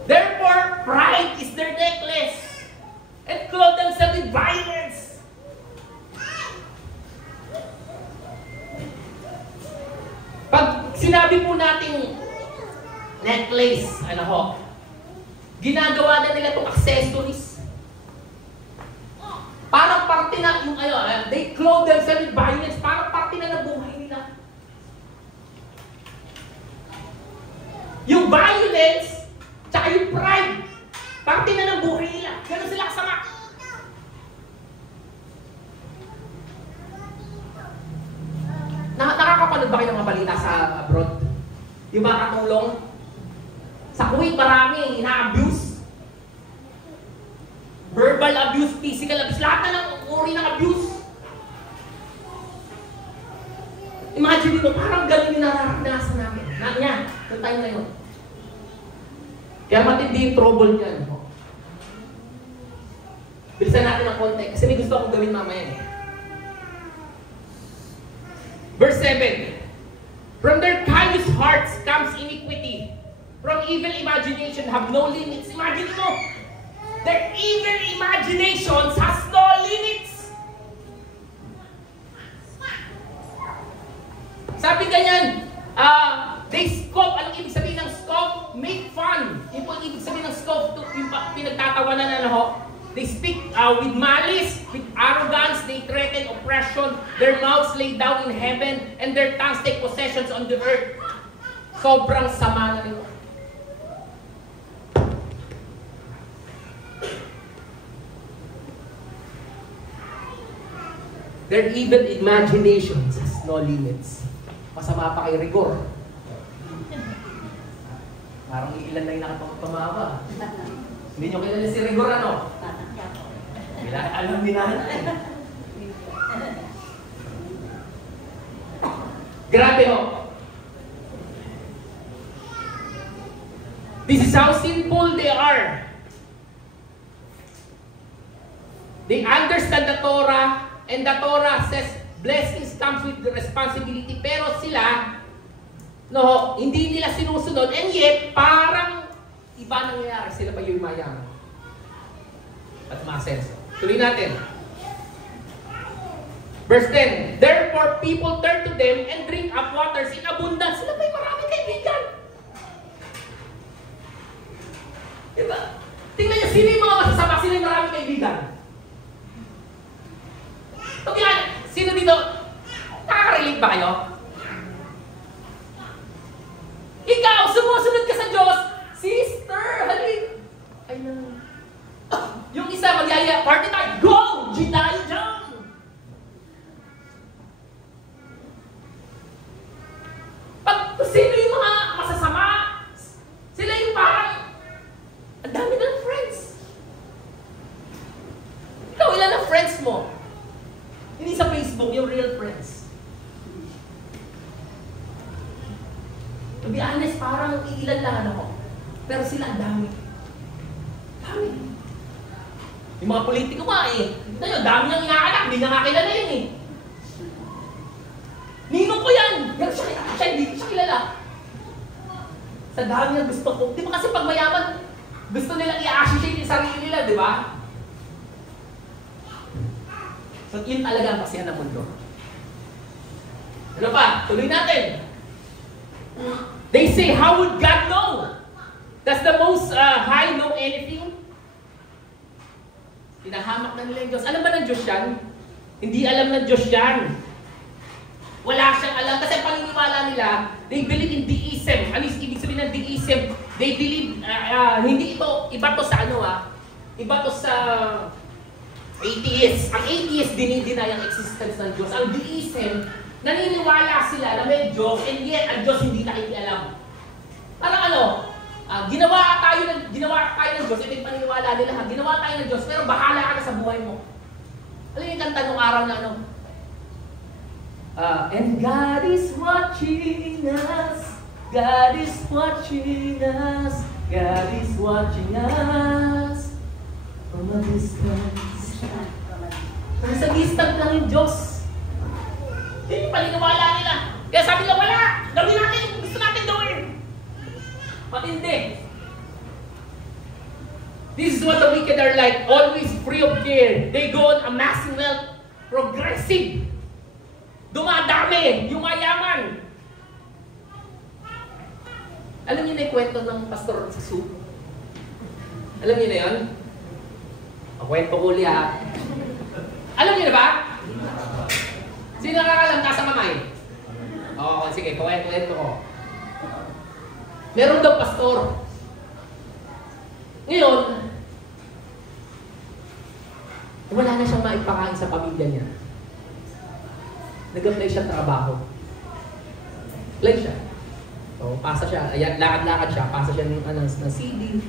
Therefore, pride is their necklace, and clothe themselves with violence. Pag sinabi po nating necklace, ginagawa na nila itong accessories. Parang parte na, they clothe themselves with violence, parang parte na ng buhay nila. Yung violence, tsaka yung pride, parte na ng buhay nila. Ganun sila kasama. Nakakapanood ba kayo ng mga balita sa abroad? Yung mga katulong? Sa Kuwait, marami ina-abuse. Verbal abuse, physical abuse, lahat na ng uri ng abuse. Imagine mo, parang ganun yung nararanasan namin. Yung time na yun. Kaya matindi yung trouble dyan. Bilisan natin ang context, kasi may gusto akong gawin mamaya. Verse 7. From their callous hearts comes iniquity. From evil imagination have no limits. Imagine mo, their evil imaginations has no limits. Sabi ganyan, they scoff. Anong ibig sabihin ng scoff? Make fun. Yung po ibig sabihin ng scoff, yung pinagtatawanan na they speak with malice, with arrogance, they threaten oppression, their mouths lay down in heaven, and their tongues take possessions on the earth. Sobrang sama na nila. Their evil imaginations has no limits. Masama pa kay Rigor. Parang ilan na yung nakapagpamawa. Hindi nyo kilala si Rigor, ano? Alam nila natin. Grabe, ho. This is how sinful they are. They understand the Torah, and the Torah says, blessings comes with the responsibility. Pero sila, hindi nila sinusunod, and yet, parang iba nangyayari. Sila pa yung mayaman. At masenso. Tuloy natin. Verse 10, therefore people turn to them and drink up waters in abundance. Sila pa yung maraming kaibigan. Diba? Tingnan niyo, sino yung mga masasama? Sino yung maraming kaibigan? Tingnan, sino dito? Nakaka-relate ba kayo? Ikaw, sumusunod ka sa Diyos, sister, halin. Ayun. Yung isa, magyaya, party time, go! G tayo dyan! Sino yung mga masasama? Sila yung parang, ang dami ng friends. Ikaw, ilan ang friends mo? Hindi sa Facebook, yung real friends. To be honest, parang ilan lang ako. Pero sila ang dami. Dami. Yung mga politiko nga dami niyang inaanak, hindi niya nga kilala yun Ninong ko yan! Pero siya hindi ko siya kilala. Sa dami na gusto ko. Di ba kasi pag mayaman, gusto nilang i-associate yung sarili nila, di ba? So, yun talaga ang pasihan ng mundo. Ano pa? Tuloy natin. They say, how would God know? Does the Most High know anything? Pinahamak na nila yung Diyos. Alam ba ng Diyos yan? Hindi alam ng Diyos yan. Wala siyang alam. Kasi ang paniniwala nila, they believe in deism. Ano yung ibig sabihin ng deism? They believe, hindi ito, iba to sa iba to sa atheist. Ang atheist, dinideny ang existence ng Diyos. Ang deism, naniniwala sila na may Diyos, and yet ang Diyos hindi nakikialam. Parang ginawa tayo ng Diyos, ito yung paniniwala nila, ginawa tayo ng Diyos, pero bahala ka na sa buhay mo. Alam yung kanta nung araw na and God is watching us, God is watching us, God is watching us from a distance. Kung sa distant lang yung Diyos. Yun yung paniniwala nila. Kaya sabi nila, wala! Gawin natin! Gusto natin gawin! Matindi. This is what the wicked are like, always free of care. They go on amassing wealth, progressive. Dumadami yung mayaman. Alam niyo na yung kwento ng pastor sa Subo? Alam niyo na yun? Kwento ko ulit ha. Alam niyo na ba? Sino nakakalam ka sa kamay? Oo, sige, kwento ko. Meron daw pastor. Ngayon, wala na siyang maipakain sa pamilya niya. Nag-apply siya trabaho. Apply siya. So, pasa siya. Ayan, lakad-lakad siya. Pasa siya ng CD.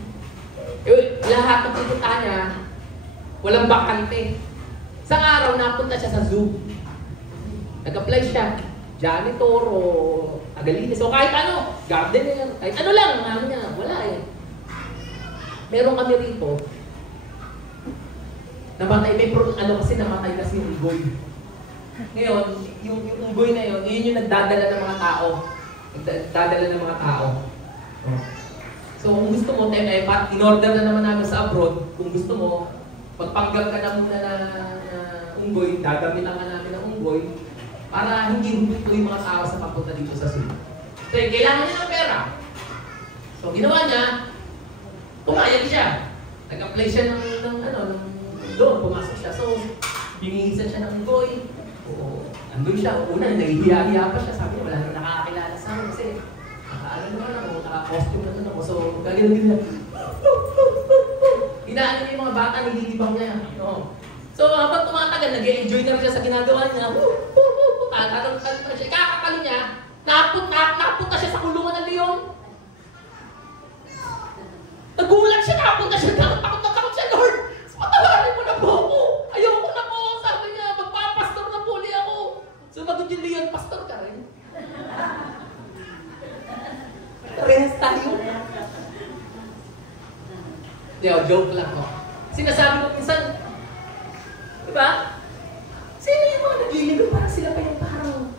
Lahat ng pupunta niya, walang bakante. Sa araw, napunta siya sa zoo. Nag-apply siya. Janitor o agalinis. So, kahit ano, gardener, kahit ano lang, wala Meron kami rito, namatay, kasi namatay yung unggoy. Ngayon, yung unggoy na yun yung nagdadala ng mga tao Dadala ng mga tao. Oh. So kung gusto mo, in-order na naman namin sa abroad, kung gusto mo, magpanggap ka na muna na unggoy, gagamitan ka namin ng unggoy, para hindi huminto yung mga tao sa pagpunta dito sa zoo. So kailangan niya ng pera. So ginawa niya, pumayag siya. Nag-apply siya ng doon, pumasok siya. So, binihisan siya ng unggoy. Oo, andun siya. Una, nahihiya-hiya pa siya. Sabi niya, wala nang nakakakilala sa akin kasi naka-ano naman ako, naka-costume naman ako. So, gagawin niya. Hinaan niya yung mga bata, nililibang niya. No. So, habang tumatagal, nag-enjoy na rin siya sa ginagawa niya. Tatanong pa siya. Kakakalo niya, napunta siya sa kulungan ng leon. Nagulat siya, napunta siya. Takot siya, Lord. Patawarin mo na po ako. Ayoko na po. Sabi niya, magpapastor na po ulit ako. Sumagot yung leon, pastor ka rin. Parehas tayo. Joke lang ko. Sinasabi ko minsan, diba? Sino yung mga nagliligaw? Parang sila pa yung parang.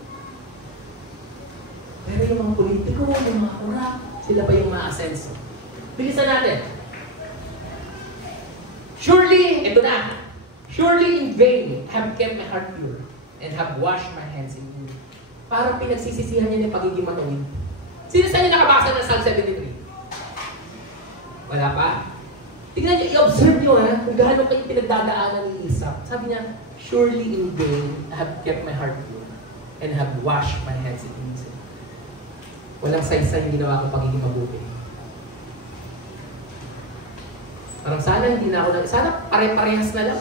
Pero yung mga politiko, yung mga kurap, sila pa yung ma-asenso. Bilisan natin. Surely, ito na. Surely in vain have kept my heart pure and have washed my hands in you. Parang pinagsisisihan niya ng pagiging matuwid. Sino sa inyo nakabasa ng Psalm 73? Wala pa? Tingnan niyo, i-observe niyo kung gaano kayo pinagdadaanan ni Isaac. Sabi niya, surely in vain I have kept my heart pure and have washed my hands in you. Walang saysay yung ginawa kong pagiging mabuti. Parang sana hindi na ako sana pare-parehas na lang.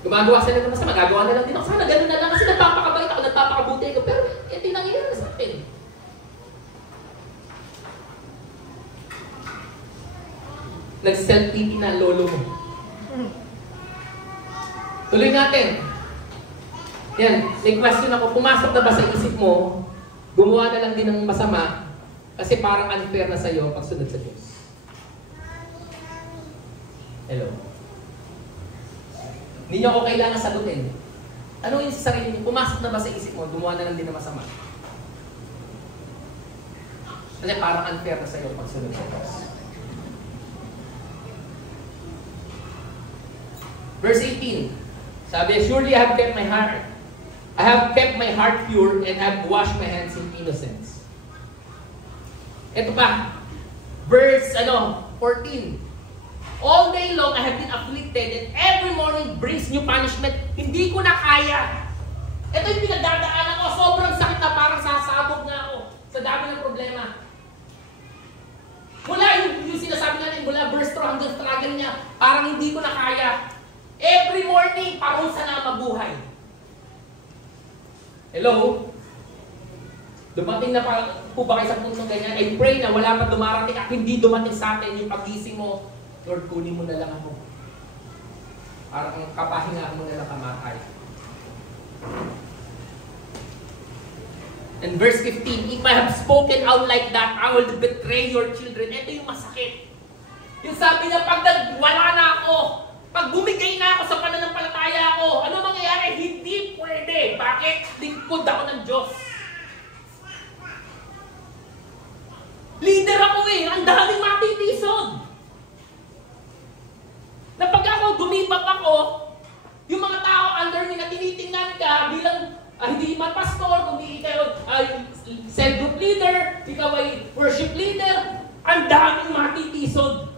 Gumagawa sila ng masama, magagawa na lang din ako. Sana ganun na lang kasi nagpapakabait ako, nagpapakabuti ako. Pero hindi nangyayari sa akin. Nag-self-pity na lolo mo. Tuloy natin. Yan, may question ako. Pumasok na ba sa isip mo, gumawa na lang din ng masama kasi parang unfair na sa'yo pag sunod sa Diyos? Hello? Hindi niyo ako kailangan sagutin. Ano yung sa sarili niyo? Pumasok na ba sa isip mo, gumawa na lang din ng masama? Kasi parang unfair na sa'yo pag sunod sa Diyos. Verse 18. Sabi, surely I have kept my heart. I have kept my heart pure and have washed my hands in innocence. Ito pa. Verse 14. All day long I have been afflicted and every morning brings new punishment. Hindi ko na kaya. Ito yung pinagdadaanan ko. Sobrang sakit na parang sasabog na ako sa dami ng problema. Mula yung sinasabi natin, mula verse 2 hanggang struggle niya, parang hindi ko na kaya. Every morning, parusa na mabuhay. Hello? Dumating na po ba kayo sa puntong ganyan? I pray na wala pa dumarating at hindi dumating sa atin yung pagising mo. Lord, kunin mo na lang ako. Parang kapahingaan mo na lang kamatay. And verse 15, if I have spoken out like that, I will betray your children. Ito yung masakit. Yung sabi na pag wala na ako, pag bumigay na ako sa pananampalataya ako, ano mangyayari? Hindi pwede. Bakit? Lingkod ako ng Diyos. Leader ako ang daming matitisod. Na pag ako, gumibat ako, yung mga tao under me na tinitingnan ka bilang hindi man pastor, kundi ikaw ay cell group leader, ikaw ay worship leader, ang daming matitisod.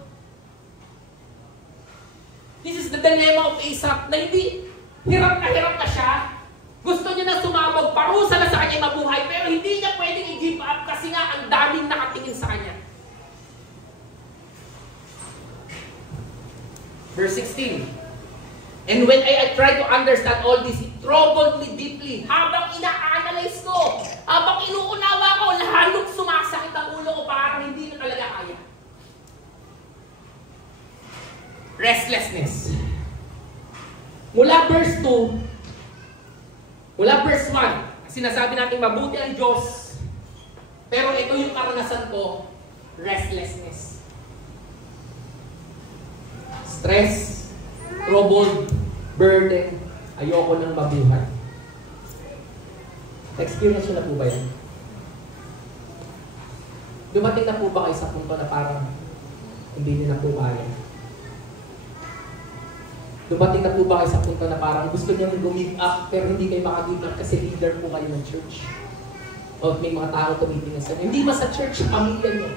This is the dilemma of Asaph na hindi hirap na siya. Gusto niya na sumabog, parusa na sa kanya mabuhay, pero hindi niya pwedeng i-give up kasi nga ang daming nakatingin sa kanya. Verse 16. And when I tried to understand all this, it troubled me deeply. Habang ina-analyze ko, habang inuunawa ko, lalong sumasakit ang ulo ko parang hindi na talaga kaya. Restlessness. Mula verse 2, mula verse 1, sinasabi natin mabuti ang Diyos. Pero ito yung karanasan ko, restlessness. Stress, troubled, burden, ayoko nang mabuhay. Experience nyo na po ba yan? Dumating na po ba kayo sa punto na parang hindi niyo na po kaya? Dumating na po ba kayo sa punto na parang gusto niyo gumig up pero hindi kayo makagive up kasi leader po kayo ng church? O may mga tao tumitingin sa inyo. Hindi ba sa church, pamilya niyo?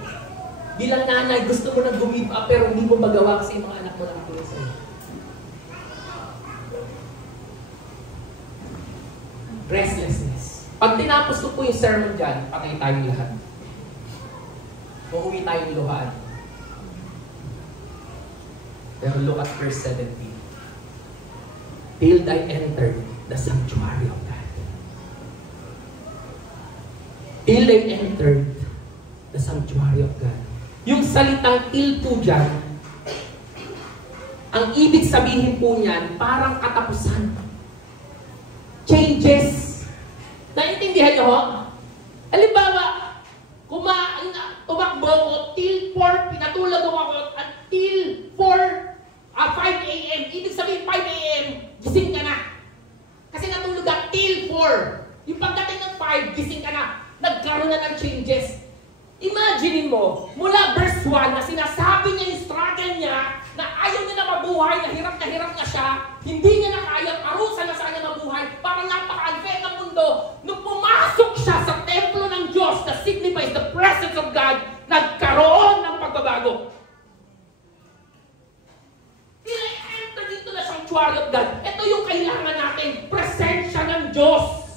Bilang nanay, gusto mo na gumig up pero hindi mo magawa kasi yung mga anak mo nakatingin sa inyo. Restlessness. Pag tinapos ko po yung sermon dyan, patay tayong lahat. Uuwi tayong luhaan. Pero look at verse 17. Till I entered the sanctuary of God. Till I entered the sanctuary of God. Yung salitang till po dyan, ang ibig sabihin po niyan, parang katapusan. Changes. Naintindihan niyo ho? Halimbawa, tumakbo ko till 4, pinatulog ako until 5 a.m. Ibig sabihin 5 a.m., gising ka na. Kasi natulog ka till 4. Yung pagdating ng 5, gising ka na. Nagkaroon na ng changes. Imagine mo, mula verse 1 na sinasabi niya yung struggle niya, na ayaw niya na mabuhay, na hirap na siya, hindi niya na kaya, parusa na sa kanya mabuhay, parang napaka-unfair ng mundo. Nung pumasok siya sa templo ng Diyos na signifies the presence of God, nagkaroon ng pagbabago. Enter dito na sanctuary of God. Ito yung kailangan natin, presensya ng Diyos.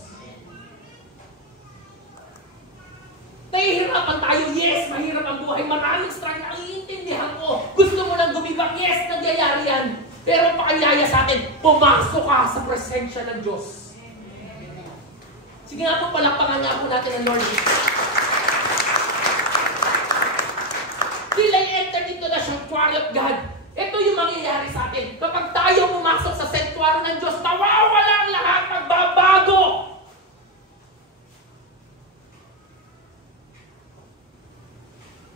Nahihirapan tayo, yes, mahirap ang buhay, maraming struggle, ang iintindihan ko. Gusto mo nang gumibak, yes, nagyayari yan. Pero ang pakayaya sa atin, pumasok ka sa presensya ng Diyos. Sige nga po, palakpakan nga po natin ang Lord. Till I enter into the sanctuary of God. Ito yung mangyayari sa atin. Kapag tayo pumasok sa sanctuary ng Diyos, mawawala ang lahat, magbabago.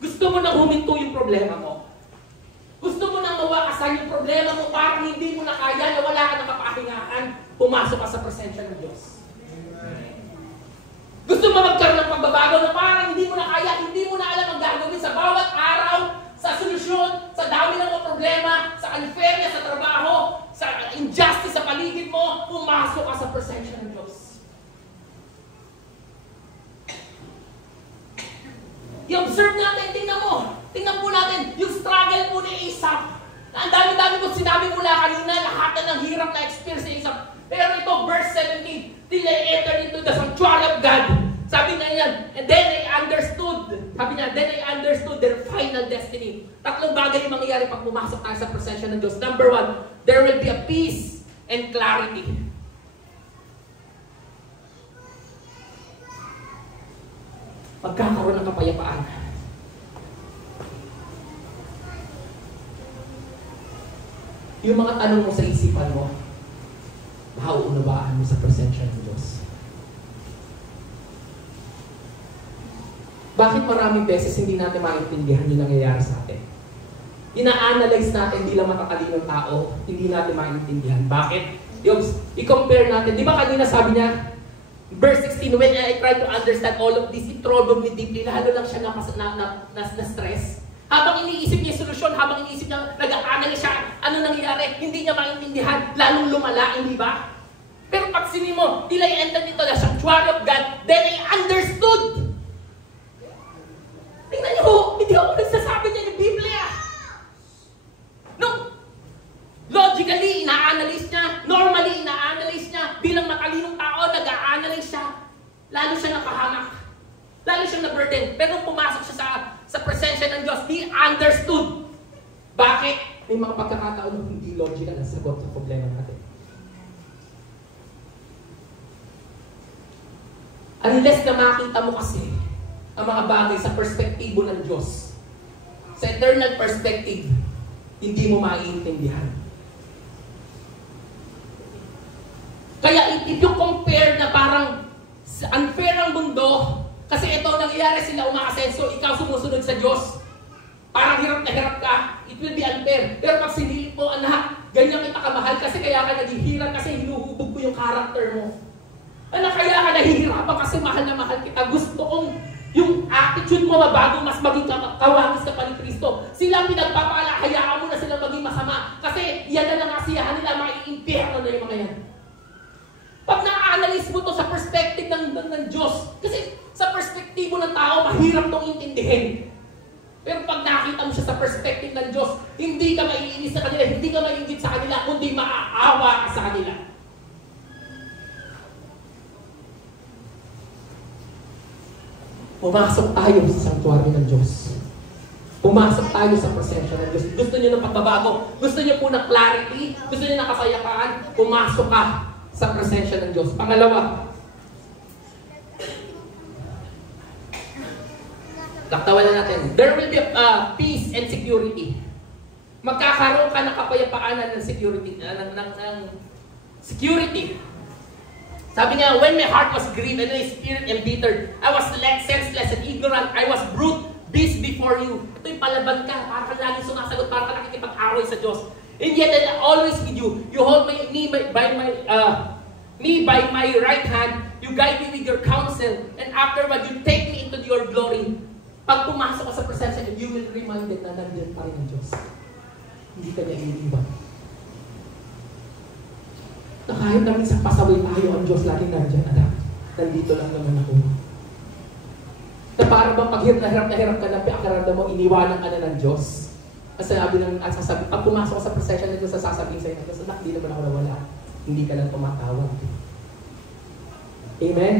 Gusto mo nang huminto yung problema mo. Gusto mo nang mawakasan yung problema mo parang hindi mo na kaya, na wala ka na kapahingahan, pumasok ka sa presensya ng Diyos. Gusto mo magkaroon ng pagbabago na parang hindi mo na kaya, hindi mo na alam ang gagawin sa bawat araw, sa solusyon, sa dami ng mga problema, sa unfairness sa trabaho, sa injustice sa paligid mo, pumasok ka sa presensya ng Diyos. I-observe natin, tingnan po natin yung struggle po ni Isaac. Ang dami-dami po sinabi mula kanina, lahat na ng hirap na experience ni Isaac. Pero ito, verse 17, till I entered into the sanctuary of God. Sabi na yan, and then I understood. Sabi niya, then I understood their final destiny. Tatlong bagay yung mangyayari pag pumasok tayo sa presensya ng Diyos. Number 1, there will be a peace and clarity. Magkakaroon ng kapayapaan. Yung mga tanong mo sa isipan mo, mauunawaan mo sa presensya ng Diyos. Bakit maraming beses hindi natin maintindihan yung nangyayari sa atin? Ina-analyze natin bilang matatalinong tao, hindi natin maintindihan. Bakit? I-compare natin. Di ba kanina sabi niya, verse 16, when I try to understand all of this, it troubled me deeply. Lalo lang siya na-stress. Habang iniisip niya yung solusyon, habang iniisip niya, nag-a-analyze siya, ano nangyayari, hindi niya maintindihan, lalong lumala, hindi ba? Pero pag sinin mo, till I entered into the sanctuary of God, then I understood. Tingnan niyo, hindi ako nagsasabi niya ng Biblia. No. Logically, ina-analyze niya. Normally, ina-analyze niya. Bilang matalinong tao, nag-a-analyze siya. Lalo siya napahamak. Lalo siya na-burden. Pero pumasok siya sa presensya ng Diyos, he understood. Bakit? May mga pagkakataon na hindi logical ang sagot sa problema natin. Unless na makita mo kasi ang mga bagay sa perspektibo ng Diyos, sa eternal perspective, hindi mo maiintindihan. Kaya if you compare na parang unfair ang mundo, kasi ito nangyayari, sila umaasenso, ikaw sumusunod sa Diyos, parang hirap na hirap ka, it will be unfair. Pero pag sinilip mo, anak, ganyan kita kamahal kasi kaya ka naghihirap kasi hinuhubog ko yung character mo. Anak, kaya ka nahihirapan kasi mahal na mahal kita. Gusto kong yung attitude mo mo mabago, mas maging kawangis ka pa ni Kristo. Sila pinagpapala, hayaan mo na silang maging masama. Kasi yan na lang asiyahan nila, maiimpyerno na yung mga yan. Pag na-analyze mo to sa perspective ng Diyos, kasi sa perspektibo ng tao, mahirap itong intindihin. Pero pag nakita mo siya sa perspective ng Diyos, hindi ka maiinis sa kanila, hindi ka maiigit sa kanila, kundi maaawa ka sa kanila. Pumasok tayo sa sanctuary ng Diyos. Pumasok tayo sa presensya ng Diyos. Gusto niyo ng pagbabago? Gusto niyo po ng clarity? Gusto niyo ng kapayapaan? Pumasok ka sa presensya ng Diyos. Pangalawa, laktawan na natin. There will be peace and security. Magkakaroon ka ng kapayapaan ng security. Security. Sabi niya, when my heart was grieved and my spirit embittered, I was senseless and ignorant. I was brute, beast before you. Ito yung palaban ka. Para ka laging sumasagot. Para ka nakikipag-away sa Diyos. And yet, I always with you. You hold me by my right hand. You guide me with your counsel. And afterward, you take me into your glory. Pag pumasok ka sa presensya, you will reminded na nandiyan pa rin ang Diyos. Hindi ka niya iiwan. Na kahit namin sa pasaway tayo, ang Diyos laging nandiyan, anak. Nandito lang naman ako. Na parang bang pag hirap ka na pinakaramdam mo, iniwanan ka na ng Diyos. Pag pumasok ka sa presensya ng Diyos, sasabihin sa'yo ng Diyos, anak, hindi naman ako nawala. Hindi ka lang tumatawag. Amen?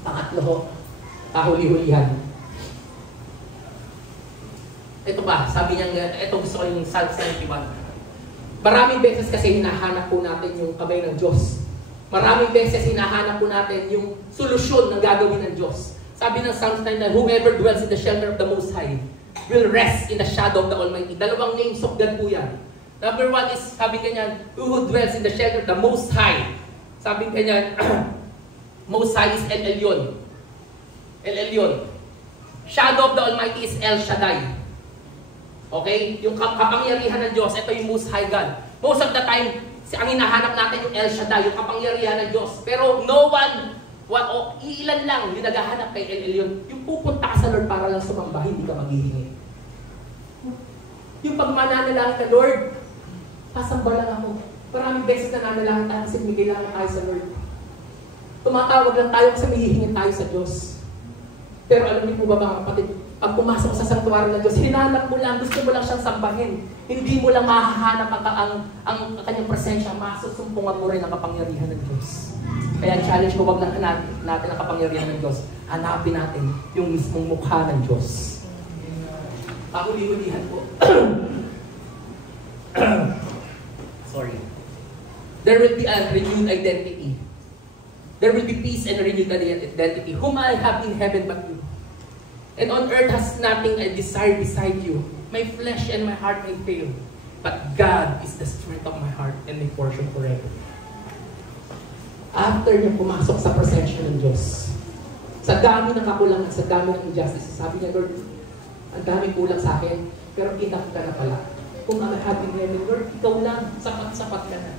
Pangatlo, kahuli-hulihan. Ito pa, sabi niya, ito gusto ko yung Psalms 91. Maraming beses kasi hinahanap po natin yung kamay ng Diyos. Maraming beses hinahanap po natin yung solusyon ng gagawin ng Diyos. Sabi ng Psalms 91, whoever dwells in the shelter of the Most High will rest in the shadow of the Almighty. Dalawang names of God po yan. Number one is, sabi ganyan, who dwells in the shelter of the Most High. Sabi ganyan, Most High is El Elyon. El Elyon. Shadow of the Almighty is El Shaddai. Okay? Yung kapangyarihan ng Diyos, ito yung Most High God. Most of the time, ang hinahanap natin yung El Shaddai, yung kapangyarihan ng Diyos. Pero no one, iilan lang yung naghahanap kay El Elyon. Yung pupunta ka sa Lord para lang sumamba, hindi ka maghihingi. Yung pagmananalangin ka, Lord, sasamba lang ako. Maraming beses na nanalangin tayo kasi may kailangan tayo sa Lord. Tumatawag lang tayo kasi may hihingin tayo sa Diyos. Pero alam niyo po ba mga kapatid, pag pumasok sa sanctuary ng Diyos, hinanap mo lang, gusto mo lang siyang sambahin. Hindi mo lang mahahanap ang kanyang presensya, masusumpungan mo rin ang kapangyarihan ng Diyos. Kaya challenge ko, wag lang natin ang kapangyarihan ng Diyos. Hanapin natin yung mismong mukha ng Diyos. Pahuli-hulihan po. Sorry. There will be a renewed identity. There will be peace and renewed identity. Whom I have in heaven but you. And on earth has nothing I desire beside you. My flesh and my heart may fail. But God is the strength of my heart and my portion forever. After niya pumasok sa presensya ng Diyos, sa dami ng kakulangan, sa dami ng injustice, sabi niya, Lord, ang dami kulang sa akin, pero enough ka na pala. Kung ang happy heaven, Lord, ikaw lang, sapat-sapat ka na.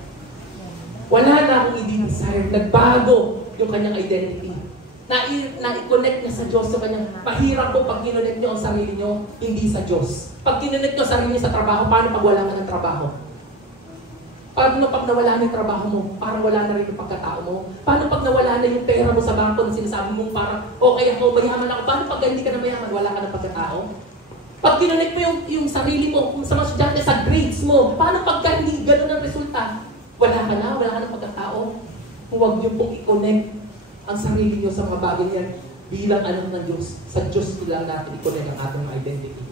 Wala na akong i-desire. Nagbago yung kanyang identity. Na-i-connect niya sa Diyos sa kanyang pahirap po pag kinonect niyo ang sarili niyo, hindi sa Diyos. Pag kinonect niyo ang sarili niyo sa trabaho, paano pag wala ka ng trabaho? Paano pag nawala na yung trabaho mo? Parang wala na rin yung pagkatao mo? Paano pag nawala na yung pera mo sa bangko na sinasabi mo parang, okay ako, mayaman ako. Paano pag hindi ka na mayaman, wala ka ng pagkatao? Pag kinonect mo yung sarili mo, kung sa mga estudyante, sa grades mo, paano pag hindi ganun ang resulta? Wala ka ng pagkatao. Huwag niyo pong i-connect ang sarili niyo sa mga bagay yan bilang anak ng Diyos. Sa Diyos lang natin i-connect ang ating identity.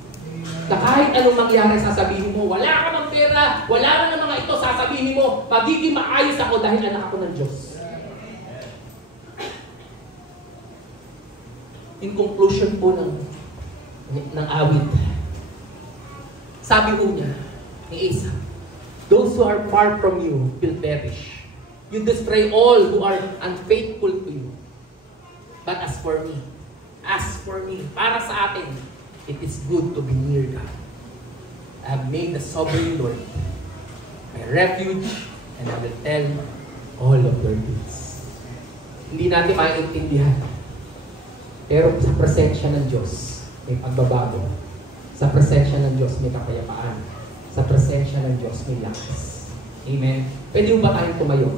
Na kahit anong mangyari, sasabihin mo, wala ka ng pera, wala ka ng mga ito, sasabihin mo, magiging maayos ako dahil anak ako ng Diyos. In conclusion po ng awit, sabi po niya, ni Asaph, those who are far from you will perish. You destroy all who are unfaithful to you. But as for me, para sa atin, it is good to be near God. I have made the sovereign Lord my refuge, and I will tell all of their deeds. Hindi natin maintindihan Pero sa presensya ng Diyos, may pagbabago. Sa presensya ng Diyos, may kapayapaan. Sa presensya ng Diyos, may lakas. Amen? Pwede ba tayong tumayo?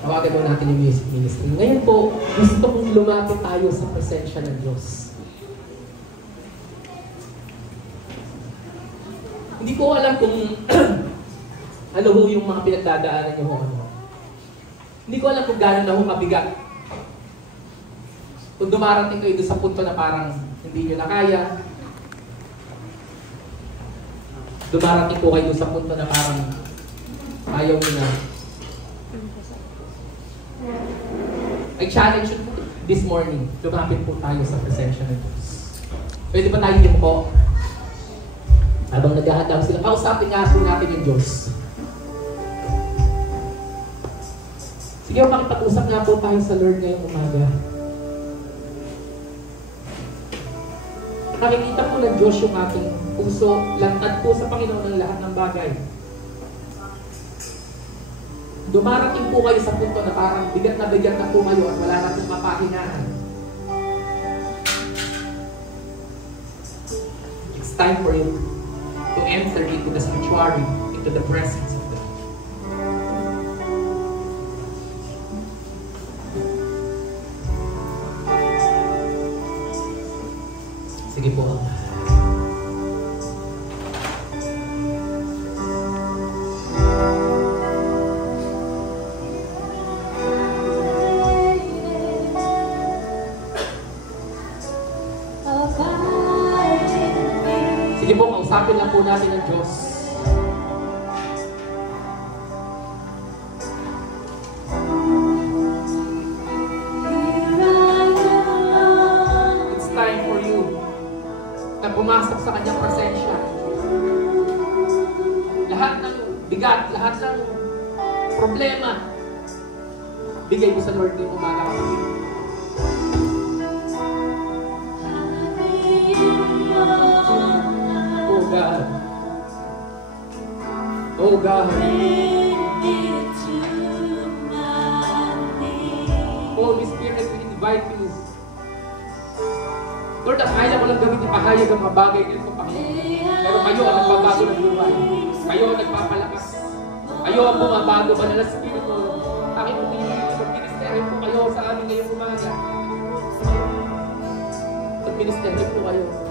Tawagan mo natin yung music ministry. Ngayon po, gusto kong lumapit tayo sa presensya ng Diyos. Hindi ko alam kung ano ho yung mga pinagdadaanan nyo ho. Hindi ko alam kung gano'n na ho mabigat. Kung dumarating kayo doon sa punto na parang hindi nyo na kaya, dumarating po kayo doon sa punto na parang ayaw nyo na. I challenge you this morning, lumapit po tayo sa presensya ng Diyos. Pwede ba tayo yung po? Habang naghahanda sila, kausapin nga po natin yung Diyos. Sige, makipag-usap nga po tayo sa Lord ngayong umaga. Nakikita po ng Diyos yung ating puso, lantad po sa Panginoon ng lahat ng bagay. Dumarating po kayo sa punto na parang bigat na po kayo at wala na pong mapahinaan. It's time for you to enter into the sanctuary, into the presence of God. Sige po. Sige po, kausapin lang po natin ang Diyos. It's time for you na pumasok sa kanyang presensya. Lahat ng bigat, lahat ng problema, bigay mo sa Lord ngayong umaga. Oh God. Oh God. Holy Spirit, we invite you. Lord, ang kaya ko lang gawin ipahayag ang mga bagay nito, Panginoon. Pero kayo ang nagbabago ng buhay. Kayo ang nagpapalakas. Kayo ang bumabago, Banal na Espiritu. Aking pumili, mag-ministeryo po kayo sa amin ngayong umaga. Mag-ministeryo po kayo.